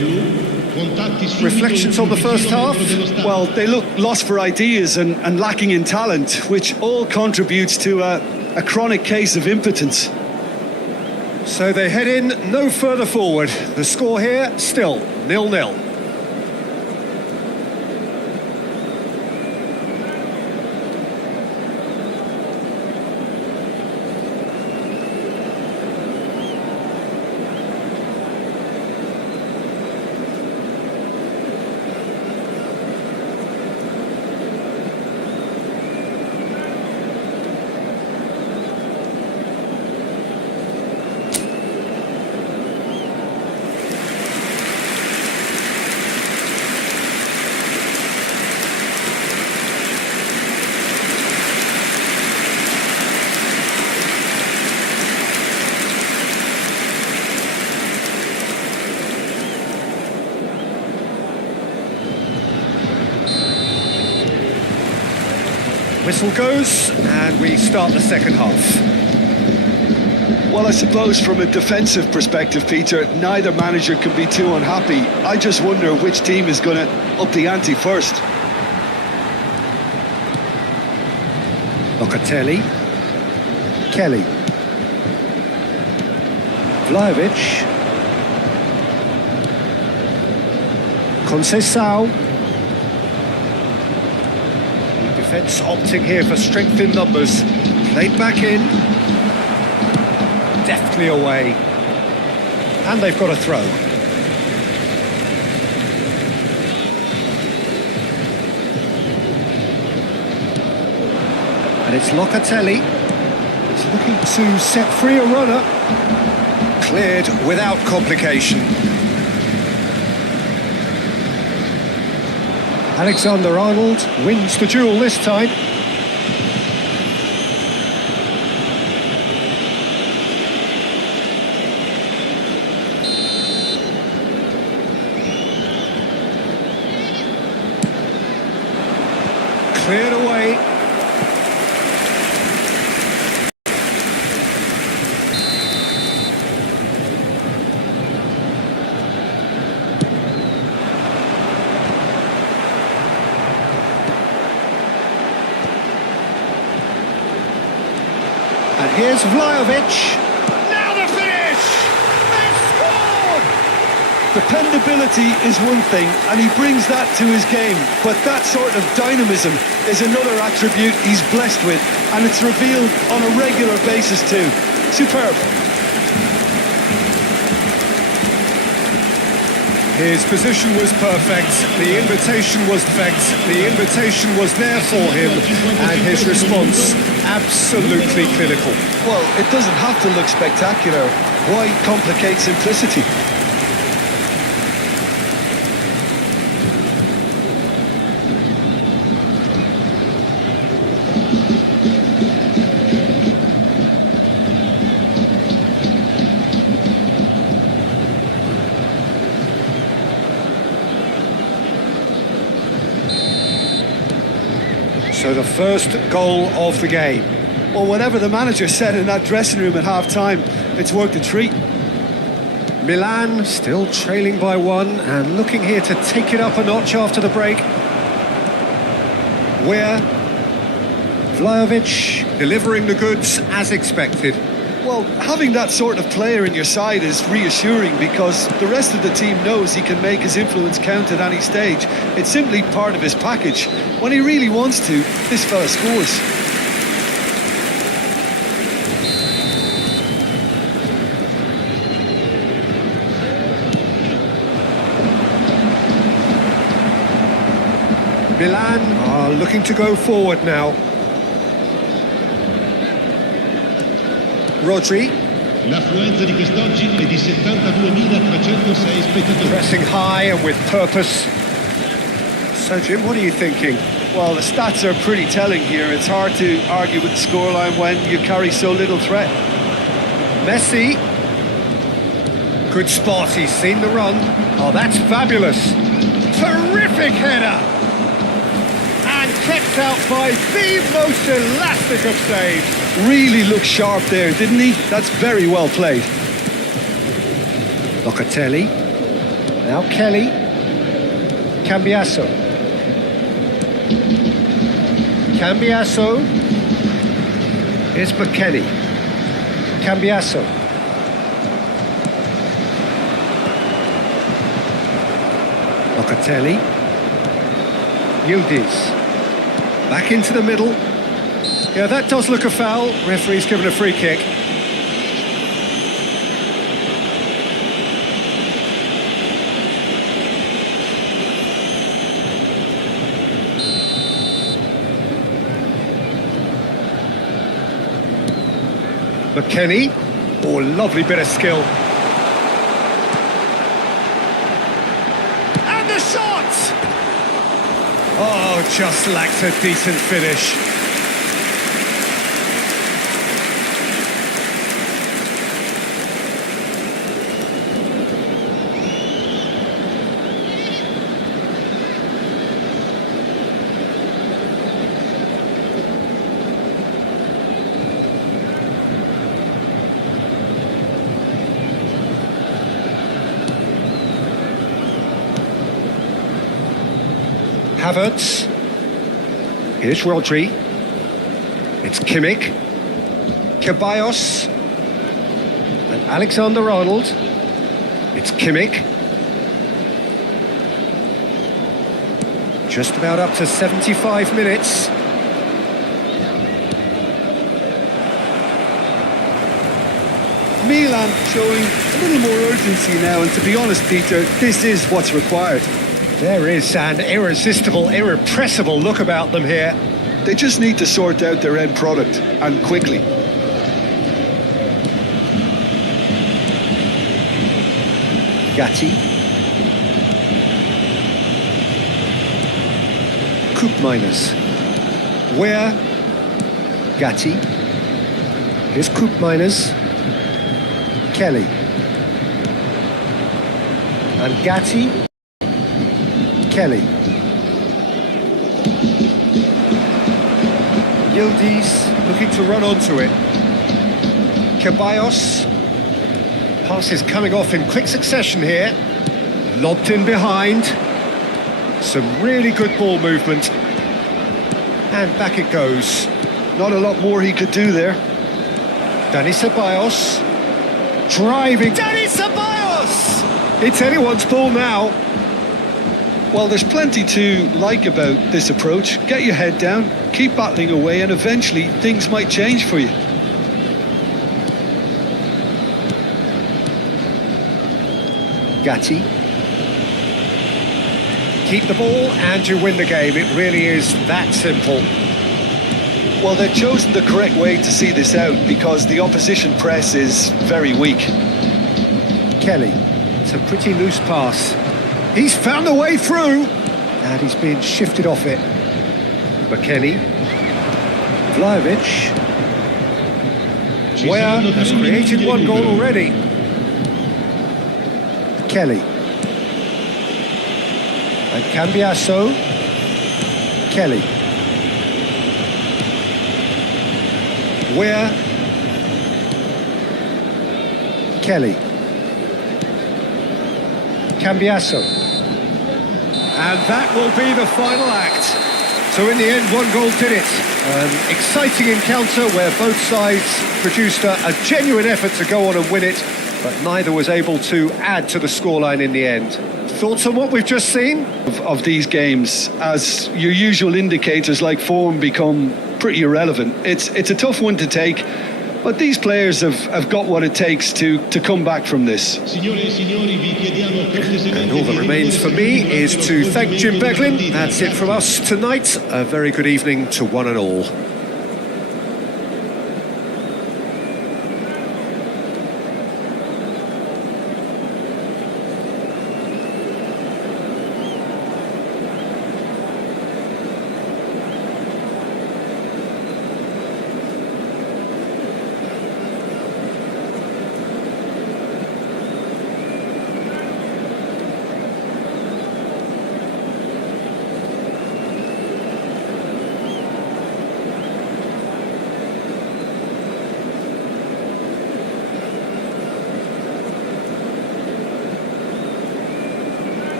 Reflections on the first half? Well, they look lost for ideas and lacking in talent, which all contributes to a chronic case of impotence. So they head in no further forward. The score here, still 0-0. Whistle goes, and we start the second half. Well, I suppose from a defensive perspective, Peter, neither manager can be too unhappy. I just wonder which team is going to up the ante first. Locatelli. Kelly. Vlahovic. Conceição. Defence opting here for strength in numbers. Played back in. Deftly away. And they've got a throw. And it's Locatelli. He's looking to set free a runner. Cleared without complication. Alexander-Arnold wins the duel this time. Cleared away. And here's Vlahovic. Now the finish! They've scored! Dependability is one thing, and he brings that to his game. But that sort of dynamism is another attribute he's blessed with, and it's revealed on a regular basis too. Superb. His position was perfect, the invitation was perfect, the invitation was there for him, and his response absolutely clinical. Well, it doesn't have to look spectacular. Why complicate simplicity? So the first goal of the game. Well, whatever the manager said in that dressing room at half-time, it's worked a treat. Milan still trailing by one and looking here to take it up a notch after the break. Where Vlahovic delivering the goods as expected. Well, having that sort of player in your side is reassuring because the rest of the team knows he can make his influence count at any stage. It's simply part of his package. When he really wants to, this fella scores. Milan are looking to go forward now. Rodri. L'affluenza di quest'oggi è di 72.306 spettatori. Pressing high and with purpose. So, Jim, what are you thinking? Well, the stats are pretty telling here. It's hard to argue with the scoreline when you carry so little threat. Messi. Good spot, he's seen the run. Oh, that's fabulous. Terrific header. And kept out by the most elastic of saves. Really looked sharp there, didn't he? That's very well played. Locatelli. Now Kelly. Cambiasso. Cambiasso. Here's McKennie. Cambiasso. Locatelli. Yildiz. Back into the middle. Yeah, that does look a foul. Referee's given a free kick. McKennie. Oh, lovely bit of skill. And the shot! Oh, just lacks a decent finish. Havertz. Here's Rodri. It's Kimmich. Ceballos. And Alexander-Arnold. It's Kimmich. Just about up to 75 minutes. Milan showing a little more urgency now, and to be honest, Peter, this is what's required. There is an irresistible, irrepressible look about them here. They just need to sort out their end product, and quickly. Gatti. Koopmeiners. Where? Gatti. Here's Koopmeiners. Kelly. And Gatti. Kelly. Yildiz looking to run onto it. Ceballos. Pass is coming off in quick succession here. Lobbed in behind. Some really good ball movement. And back it goes. Not a lot more he could do there. Dani Ceballos. Driving. Dani Ceballos! It's anyone's ball now. Well, there's plenty to like about this approach. Get your head down, keep battling away, and eventually things might change for you. Gatti. keep the ball and you win the game. It really is that simple. Well, they've chosen the correct way to see this out because the opposition press is very weak. Kelly, it's a pretty loose pass. He's found a way through, and he's been shifted off it. McKennie, Vlahovic. Weah has created one goal already. Kelly. And Cambiasso. Kelly. Weah. Kelly. Cambiasso. And that will be the final act. So in the end, one goal did it. An exciting encounter where both sides produced a genuine effort to go on and win it, but neither was able to add to the scoreline in the end. Thoughts on what we've just seen? Of these games, as your usual indicators like form become pretty irrelevant. It's a tough one to take, but these players have got what it takes to come back from this. And all that remains for me is to thank Jim Beglin. That's it from us tonight. A very good evening to one and all.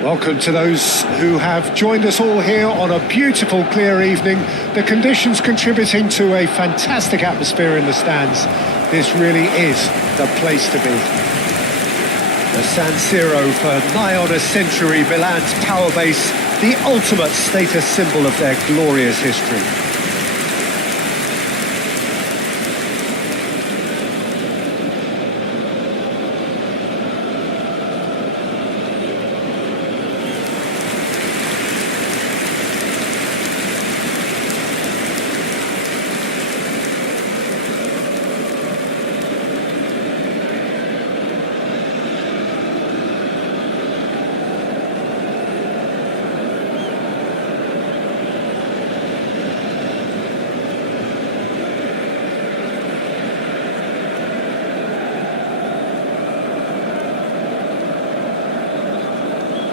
Welcome to those who have joined us all here on a beautiful, clear evening. The conditions contributing to a fantastic atmosphere in the stands. This really is the place to be. The San Siro for nigh on a century, Milan's power base, the ultimate status symbol of their glorious history.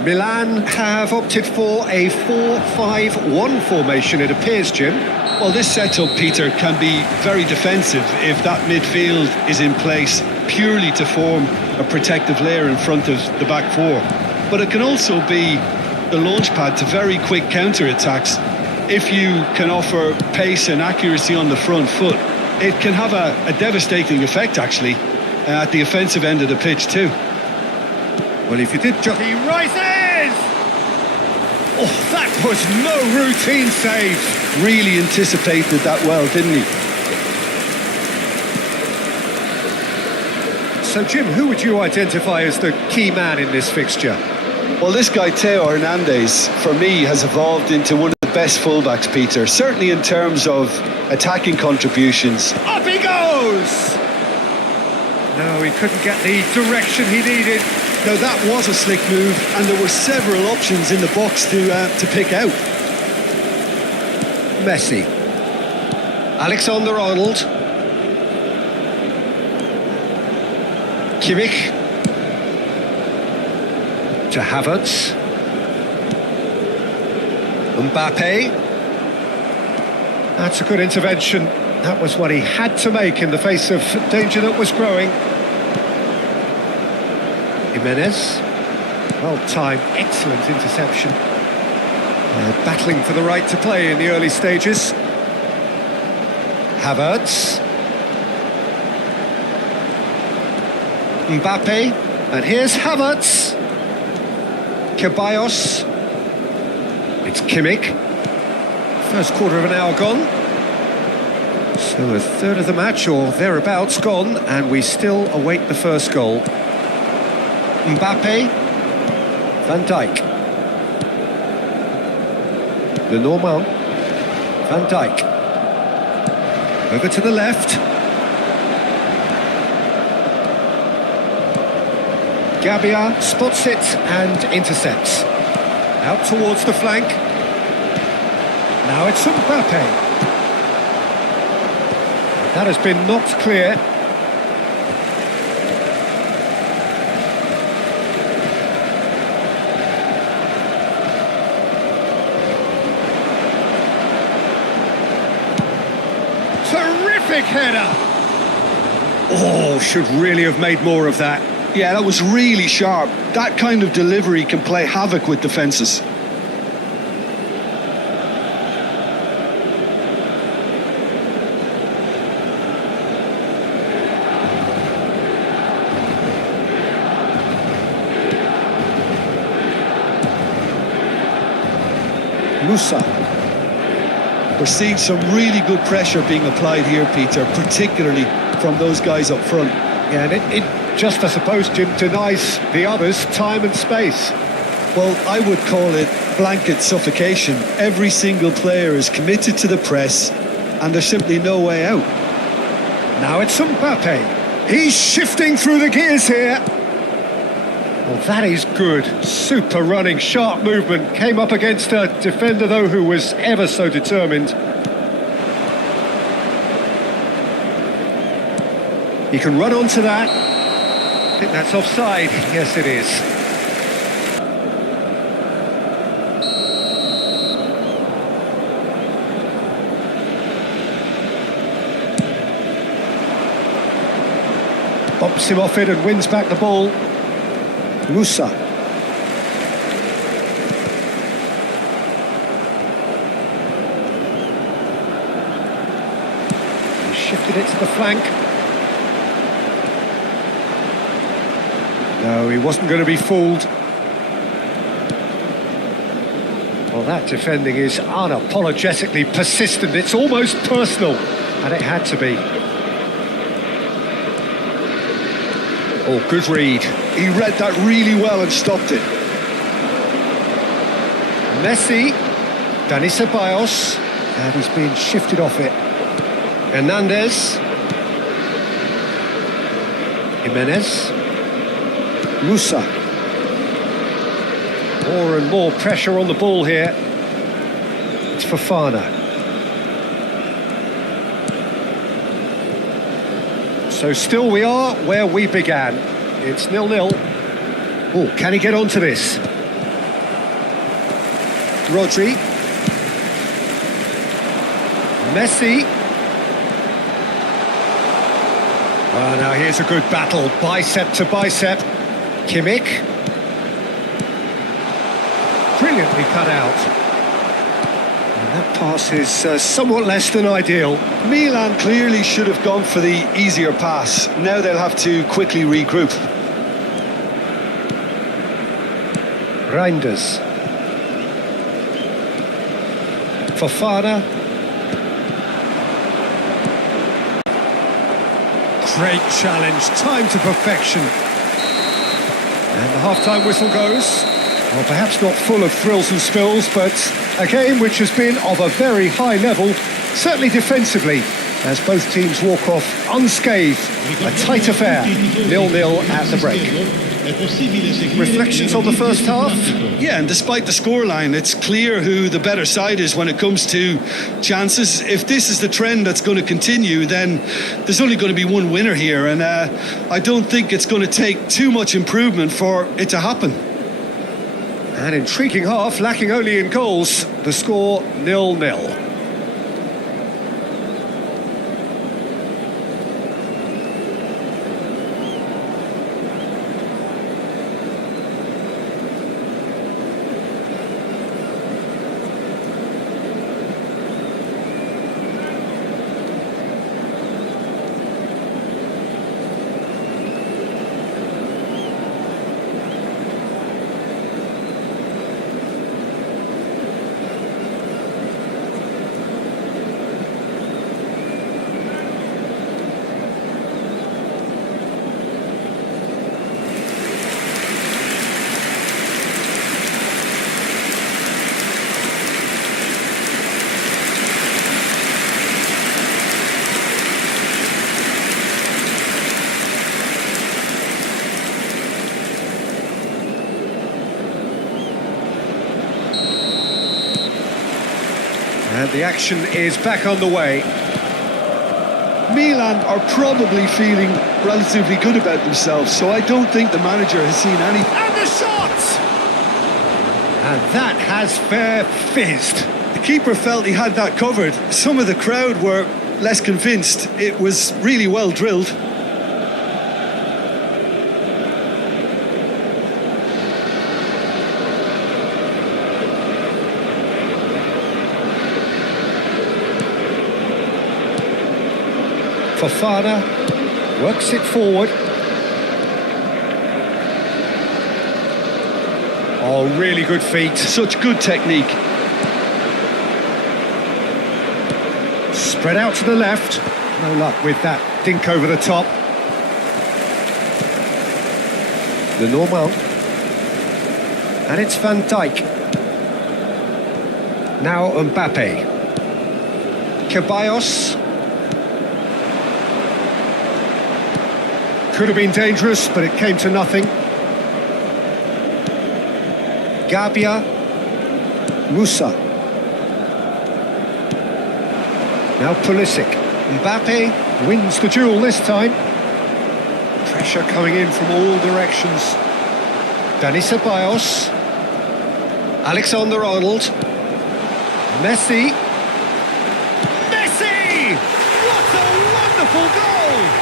Milan have opted for a 4-5-1 formation, it appears, Jim. Well, this setup, Peter, can be very defensive if that midfield is in place purely to form a protective layer in front of the back four. But it can also be the launch pad to very quick counter-attacks. If you can offer pace and accuracy on the front foot, it can have a devastating effect, actually, at the offensive end of the pitch too. Well, if you did just... He rises! Oh, that was no routine save. Really anticipated that well, didn't he? So, Jim, who would you identify as the key man in this fixture? Well, this guy, Theo Hernandez, for me, has evolved into one of the best fullbacks, Peter. Certainly in terms of attacking contributions. Up he goes! No, he couldn't get the direction he needed. Now, that was a slick move, and there were several options in the box to pick out. Messi. Alexander-Arnold. Kimmich. To Havertz. Mbappe. That's a good intervention. That was what he had to make in the face of danger that was growing. Jimenez. Well timed, excellent interception. Battling for the right to play in the early stages. Havertz. Mbappe. And here's Havertz. Ceballos. It's Kimmich. First quarter of an hour gone. So a third of the match or thereabouts gone, and we still await the first goal. Mbappe. Van Dijk. Lenormand. Van Dijk. Over to the left. Gabbia spots it and intercepts. Out towards the flank. Now it's Mbappe. That has been knocked clear. Terrific header! Oh, should really have made more of that. Yeah, that was really sharp. That kind of delivery can play havoc with defences. Musa. We're seeing some really good pressure being applied here, Peter, particularly from those guys up front. Yeah, and it just, I suppose, Jim, denies the others time and space. Well, I would call it blanket suffocation. Every single player is committed to the press, and there's simply no way out. Now it's Mbappe. He's shifting through the gears here. Well, that is good. Super running, sharp movement. Came up against a defender, though, who was ever so determined. He can run onto that. I think that's offside. Yes, it is. Bumps him off it and wins back the ball. Musa. He shifted it to the flank. No, he wasn't going to be fooled. Well, that defending is unapologetically persistent. It's almost personal, and it had to be. Oh, good read. He read that really well and stopped it. Messi. Dani Ceballos. And he's being shifted off it. Hernandez. Jimenez. Musa. More and more pressure on the ball here. It's Fofana. So still we are where we began. It's 0-0. Oh, can he get onto this? Rodri. Messi. Well, now here's a good battle. Bicep to bicep. Kimmich. Brilliantly cut out. And that pass is somewhat less than ideal. Milan clearly should have gone for the easier pass. Now they'll have to quickly regroup. Reinders. Fofana. Great challenge, time to perfection. And the half-time whistle goes. Well, perhaps not full of thrills and spills, but a game which has been of a very high level, certainly defensively, as both teams walk off unscathed. A tight affair, 0-0 at the break. Reflections on the first half? Yeah, and despite the scoreline, it's clear who the better side is when it comes to chances. If this is the trend that's going to continue, then there's only going to be one winner here, and I don't think it's going to take too much improvement for it to happen. An intriguing half, lacking only in goals. The score 0-0. And the action is back on the way. Milan are probably feeling relatively good about themselves, so I don't think the manager has seen any. And the shot! And that has fair fizzed. The keeper felt he had that covered. Some of the crowd were less convinced. It was really well drilled. Fofana works it forward. Oh, really good feet. Such good technique. Spread out to the left. No luck with that dink over the top. The Normand. And it's Van Dijk. Now Mbappe. Ceballos. Could have been dangerous, but it came to nothing. Gabia. Musa. Now Pulisic. Mbappe wins the duel this time. Pressure coming in from all directions. Dani Ceballos. Alexander-Arnold. Messi. Messi! What a wonderful goal!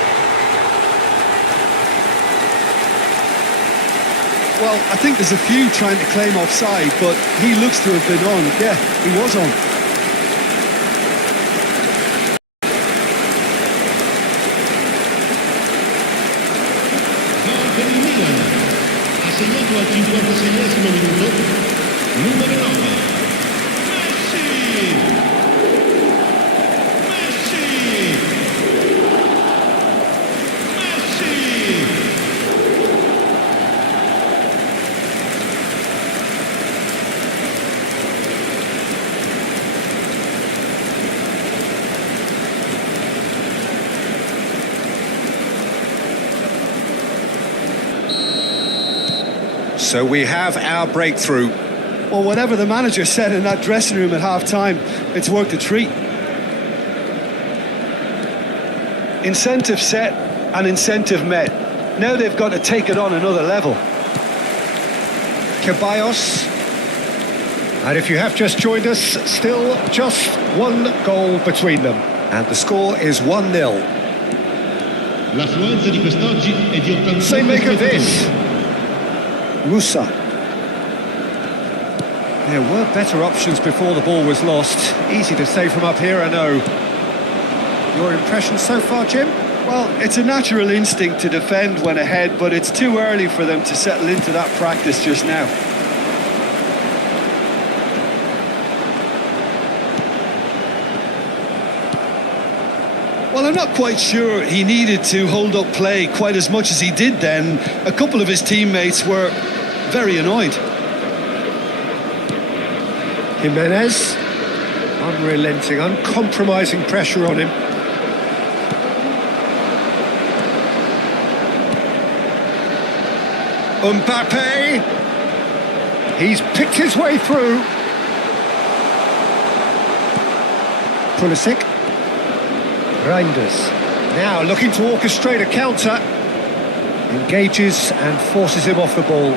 Well, I think there's a few trying to claim offside, but he looks to have been on. Yeah, he was on. Gol per il Milan. Ha segnato al 56esimo minuto. Numero 9. Messi! Messi! Messi! So we have our breakthrough. Well, whatever the manager said in that dressing room at half-time, it's worked a treat. Incentive set and incentive met. Now they've got to take it on another level. Ceballos. And if you have just joined us, still just one goal between them. And the score is 1-0. L'affluenza di quest'oggi è di 87 Same make of this. spettatori. Musa. There were better options before the ball was lost. Easy to say from up here, I know. Your impression so far, Jim? Well, it's a natural instinct to defend when ahead, but it's too early for them to settle into that practice just now. Well, I'm not quite sure he needed to hold up play quite as much as he did then. A couple of his teammates were very annoyed. Jimenez, unrelenting, uncompromising pressure on him. Mbappe, he's picked his way through. Pulisic, Reinders, now looking to orchestrate a counter, engages and forces him off the ball.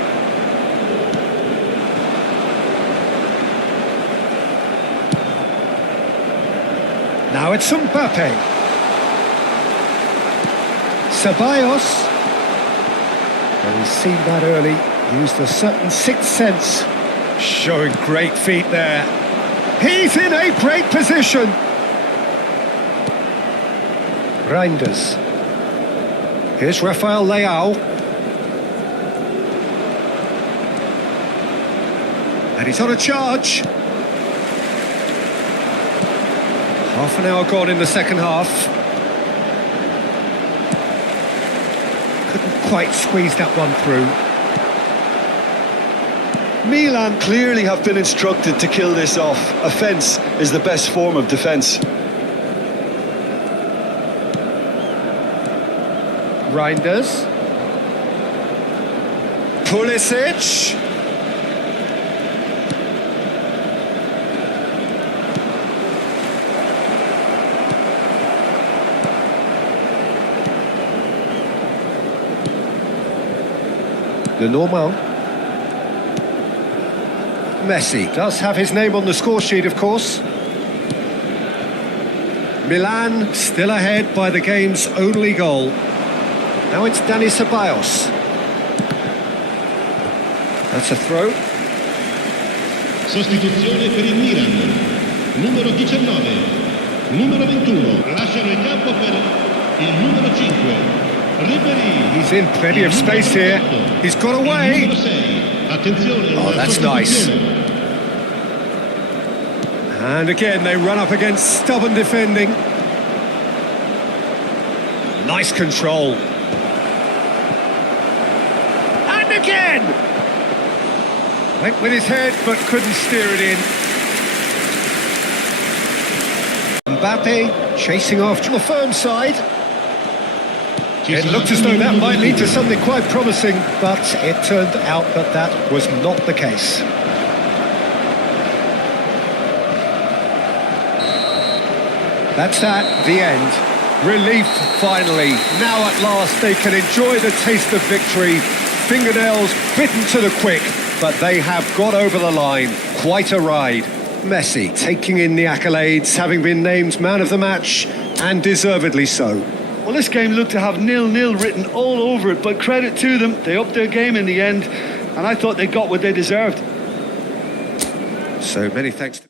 Now it's Mbappe. Ceballos. And he's seen that early, used a certain sixth sense. Showing great feet there. He's in a great position. Reinders. Here's Rafael Leao. And he's on a charge. Half an hour gone in the second half. Couldn't quite squeeze that one through. Milan clearly have been instructed to kill this off. Offence is the best form of defence. Reinders. Pulisic. Lenormand. Messi does have his name on the score sheet, of course. Milan still ahead by the game's only goal. Now it's Dani Ceballos. That's a throw. Sostituzione per il Milan. Numero 19, numero 21. Lasciano il campo per il numero 5. Ribéry. He's in plenty of space here. He's got away. Oh, that's nice. And again, they run up against stubborn defending. Nice control. And again! Went with his head, but couldn't steer it in. Mbappe chasing after the firm side. It looked as though that might lead to something quite promising, but it turned out that that was not the case. That's that, the end. Relief, finally. Now at last they can enjoy the taste of victory. Fingernails bitten to the quick, but they have got over the line. Quite a ride. Messi taking in the accolades, having been named man of the match, and deservedly so. Well, this game looked to have 0-0 written all over it, but credit to them, they upped their game in the end, and I thought they got what they deserved. So many thanks to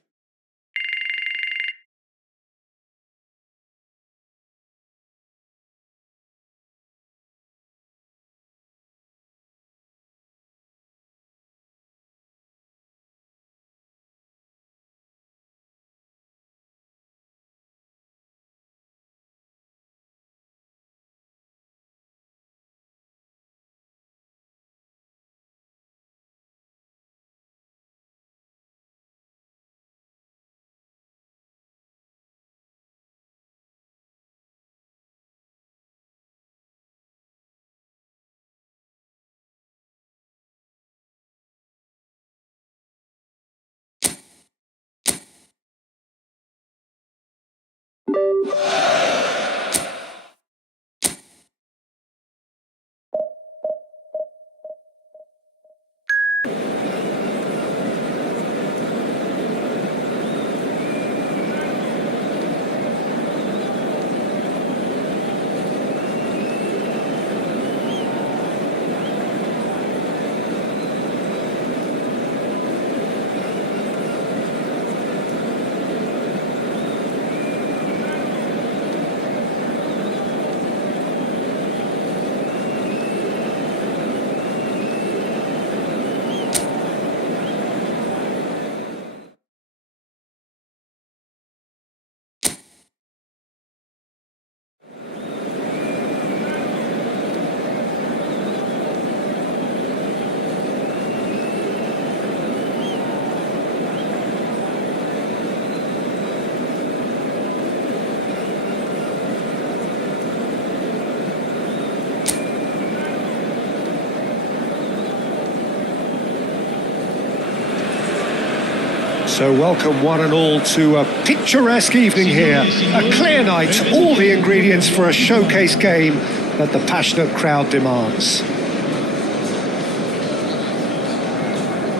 So welcome one and all to a picturesque evening here. A clear night, all the ingredients for a showcase game that the passionate crowd demands.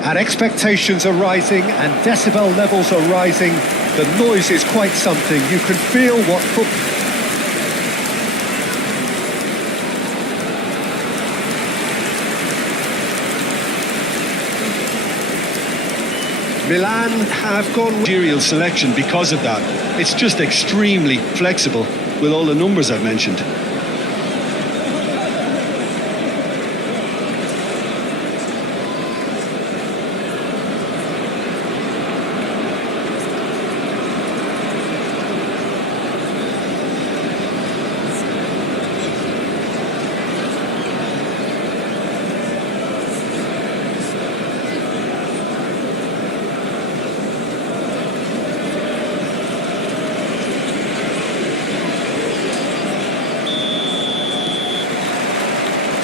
And expectations are rising and decibel levels are rising. The noise is quite something. You can feel what football... Milan have gone... Managerial selection because of that. It's just extremely flexible with all the numbers I've mentioned.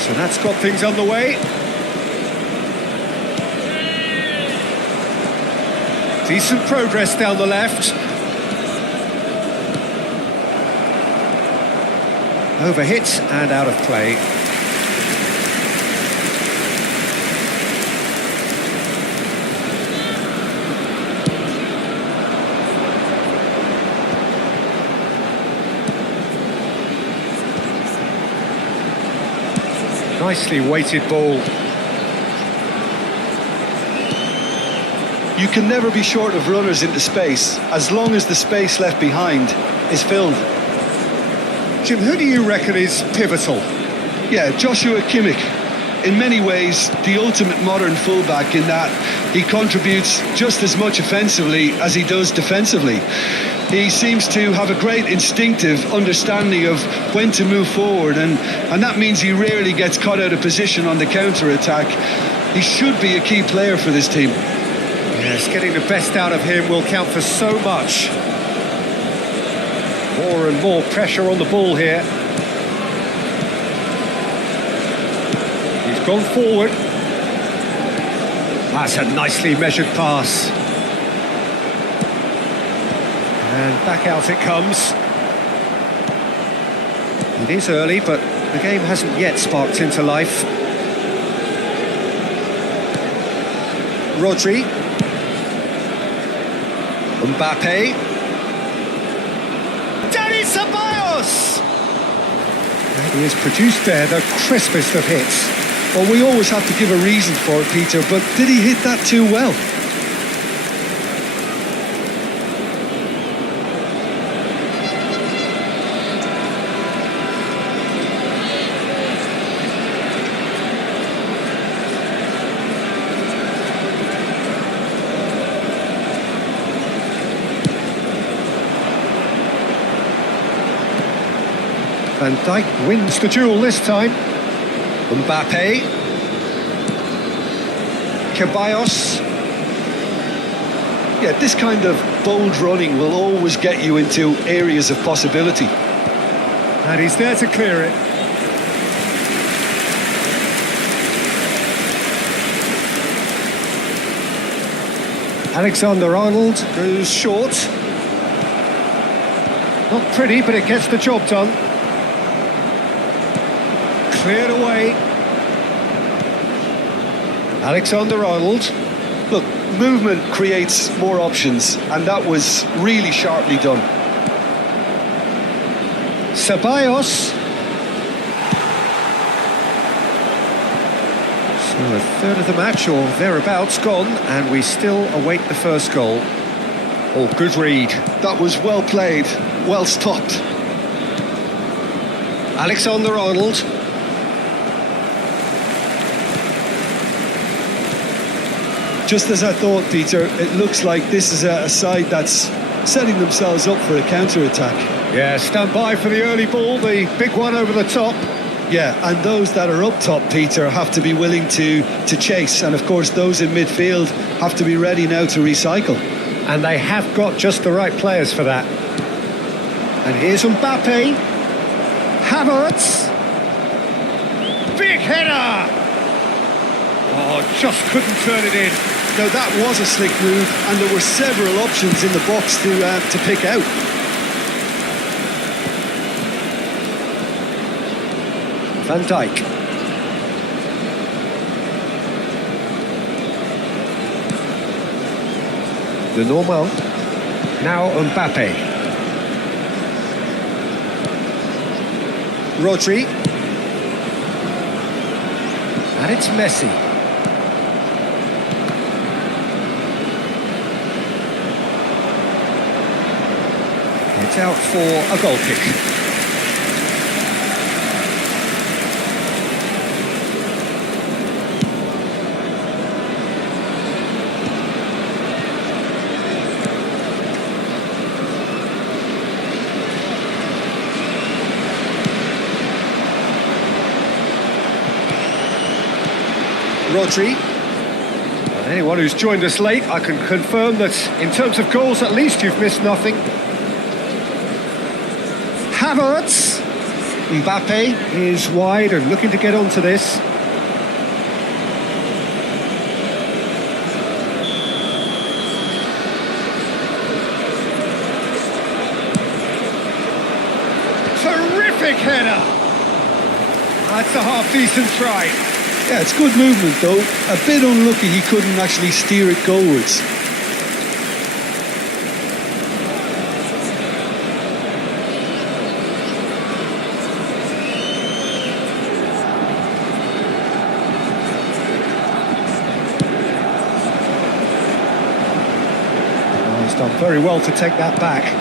So that's got things underway. Decent progress down the left. Overhit and out of play. Nicely weighted ball. You can never be short of runners into space as long as the space left behind is filled. Jim, who do you reckon is pivotal? Yeah, Joshua Kimmich. In many ways, the ultimate modern fullback in that he contributes just as much offensively as he does defensively. He seems to have a great instinctive understanding of when to move forward, and that means he rarely gets caught out of position on the counter-attack. He should be a key player for this team. Yes, getting the best out of him will count for so much. More and more pressure on the ball here. He's gone forward. That's a nicely measured pass. And back out it comes. It is early, but the game hasn't yet sparked into life. Rodri. Mbappe. Dani Ceballos! And he has produced there the crispest of hits. Well, we always have to give a reason for it, Peter, but did he hit that too well? Van Dijk wins the duel this time. Mbappe. Ceballos. Yeah, this kind of bold running will always get you into areas of possibility. And he's there to clear it. Alexander-Arnold goes short. Not pretty, but it gets the job done. Cleared away. Alexander-Arnold. Look, movement creates more options, and that was really sharply done. Ceballos. So a third of the match, or thereabouts, gone, and we still await the first goal. Oh, good read. That was well played, well stopped. Alexander-Arnold. Just as I thought, Peter, it looks like this is a side that's setting themselves up for a counter-attack. Yeah, stand by for the early ball, the big one over the top. Yeah, and those that are up top, Peter, have to be willing to chase. And of course, those in midfield have to be ready now to recycle. And they have got just the right players for that. And here's Mbappe. Havertz. Big header! Oh, just couldn't turn it in. Now that was a slick move, and there were several options in the box to pick out. Van Dijk. Lenormand. Now Mbappe. Rodri. And it's Messi. It's out for a goal kick. Rodri. And anyone who's joined us late, I can confirm that in terms of goals, at least you've missed nothing. Havertz. Mbappe is wide and looking to get onto this. Terrific header. That's a half-decent try. Yeah, it's good movement though. A bit unlucky he couldn't actually steer it goalwards. Oh, he's done very well to take that back.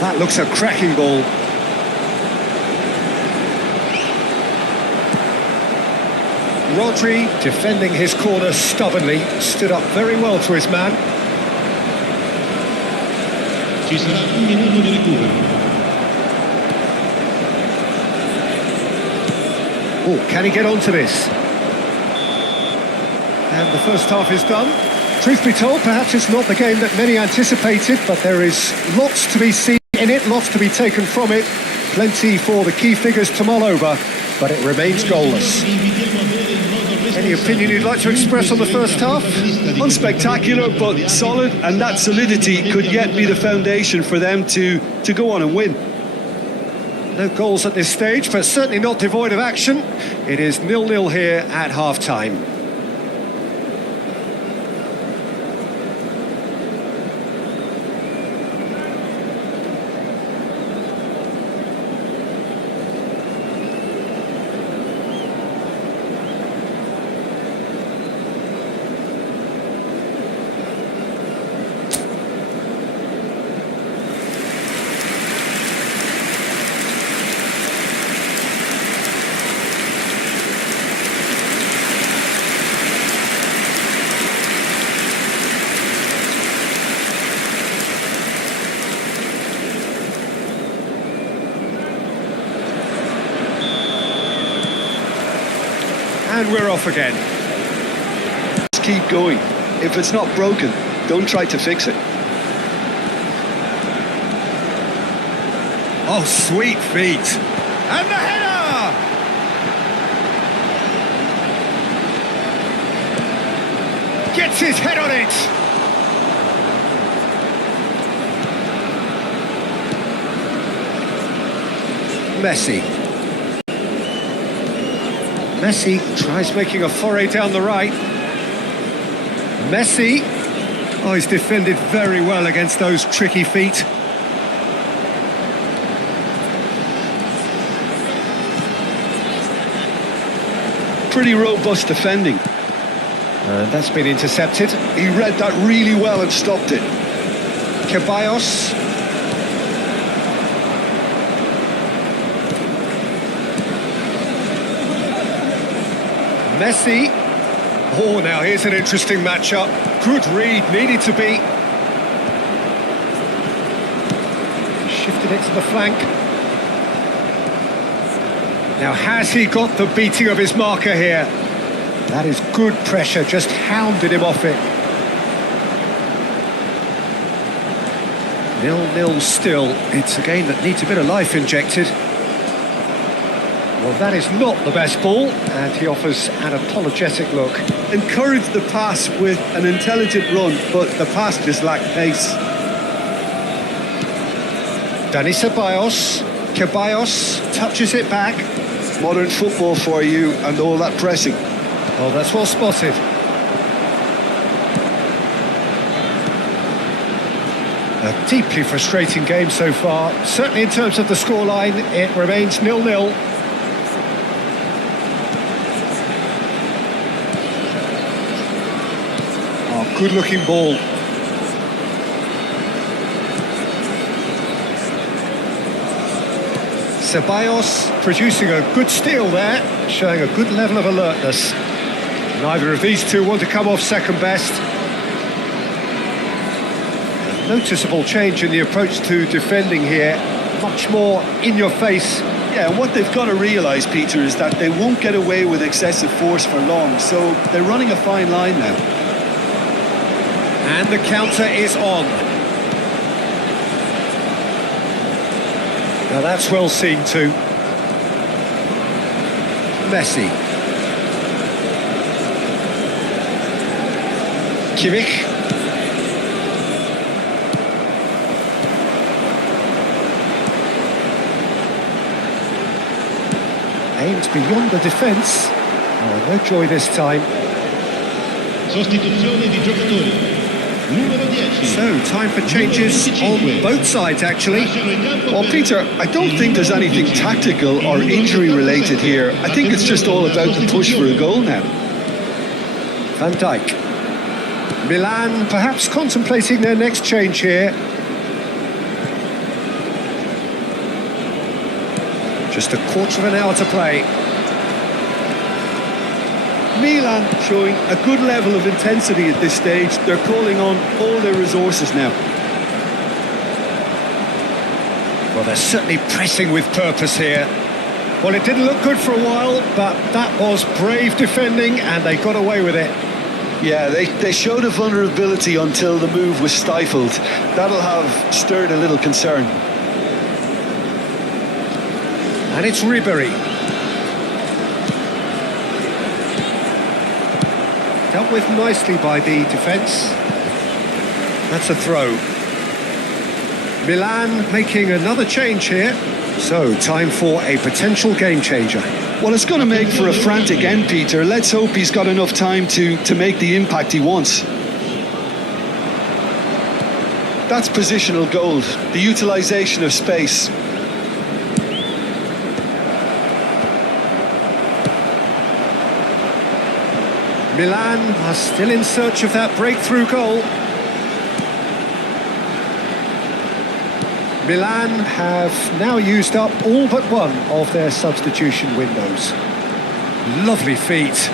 That looks a cracking ball. Rodri, defending his corner stubbornly, stood up very well to his man. Ci sarà un minuto di recupero. Oh, can he get onto this? And the first half is done. Truth be told, perhaps it's not the game that many anticipated, but there is lots to be seen in it, lots to be taken from it. Plenty for the key figures to mull over, but it remains goalless. Any opinion you'd like to express on the first half? Unspectacular, but solid, and that solidity could yet be the foundation for them to go on and win. No goals at this stage, but certainly not devoid of action. It is 0-0 here at half-time. And we're off again. Just keep going. If it's not broken, don't try to fix it. Oh, sweet feet. And the header! Gets his head on it! Messi. Messi tries making a foray down the right. Messi. Oh, he's defended very well against those tricky feet. Pretty robust defending. That's been intercepted. He read that really well and stopped it. Ceballos. Messi. Oh, now here's an interesting matchup. Good read, needed to be. Shifted it to the flank. Now, has he got the beating of his marker here? That is good pressure, just hounded him off it. 0-0 still. It's a game that needs a bit of life injected. Well, that is not the best ball, and he offers an apologetic look. Encourage the pass with an intelligent run, but the pass just lacked pace. Dani Ceballos touches it back. Modern football for you and all that pressing. Oh, that's well spotted. A deeply frustrating game so far. Certainly in terms of the scoreline, it remains 0-0. Oh, good-looking ball. Ceballos producing a good steal there, showing a good level of alertness. Neither of these two want to come off second best. A noticeable change in the approach to defending here, much more in your face. Yeah, and what they've got to realise, Peter, is that they won't get away with excessive force for long, so they're running a fine line now. And the counter is on. Now that's well seen too. Messi. Kimmich. Aimed beyond the defence. Oh, no joy this time. Sostituzione di giocatori. Numero 10. So, time for changes on both sides, actually. Well, Peter, I don't think there's anything tactical or injury related here. I think it's just all about the push for a goal now. Van Dijk. Milan perhaps contemplating their next change here. Just a quarter of an hour to play. Milan showing a good level of intensity at this stage. They're calling on all their resources now. Well, they're certainly pressing with purpose here. Well, it didn't look good for a while, but that was brave defending and they got away with it. Yeah, they showed a vulnerability until the move was stifled. That'll have stirred a little concern. And it's Ribery. Dealt with nicely by the defence. That's a throw. Milan making another change here. So, time for a potential game changer. Well, it's going to make for a frantic end, Peter. Let's hope he's got enough time to make the impact he wants. That's positional gold, the utilisation of space. Milan are still in search of that breakthrough goal. Milan have now used up all but one of their substitution windows. Lovely feet.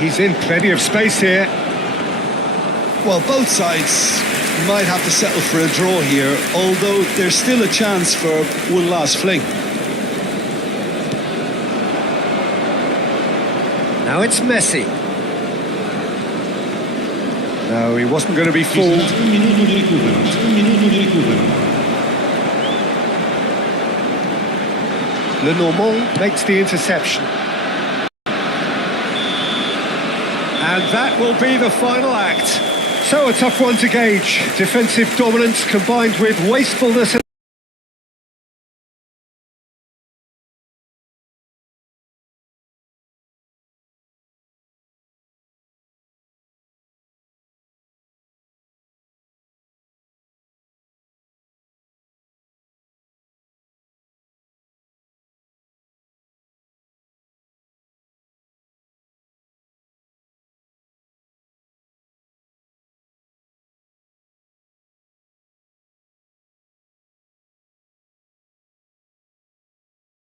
He's in plenty of space here. Well, both sides might have to settle for a draw here, although there's still a chance for one last fling. Now it's Messi. No, he wasn't going to be fooled. Un minuto di recupero. Un minuto di recupero. Lenormand makes the interception. And that will be the final act. So a tough one to gauge. Defensive dominance combined with wastefulness.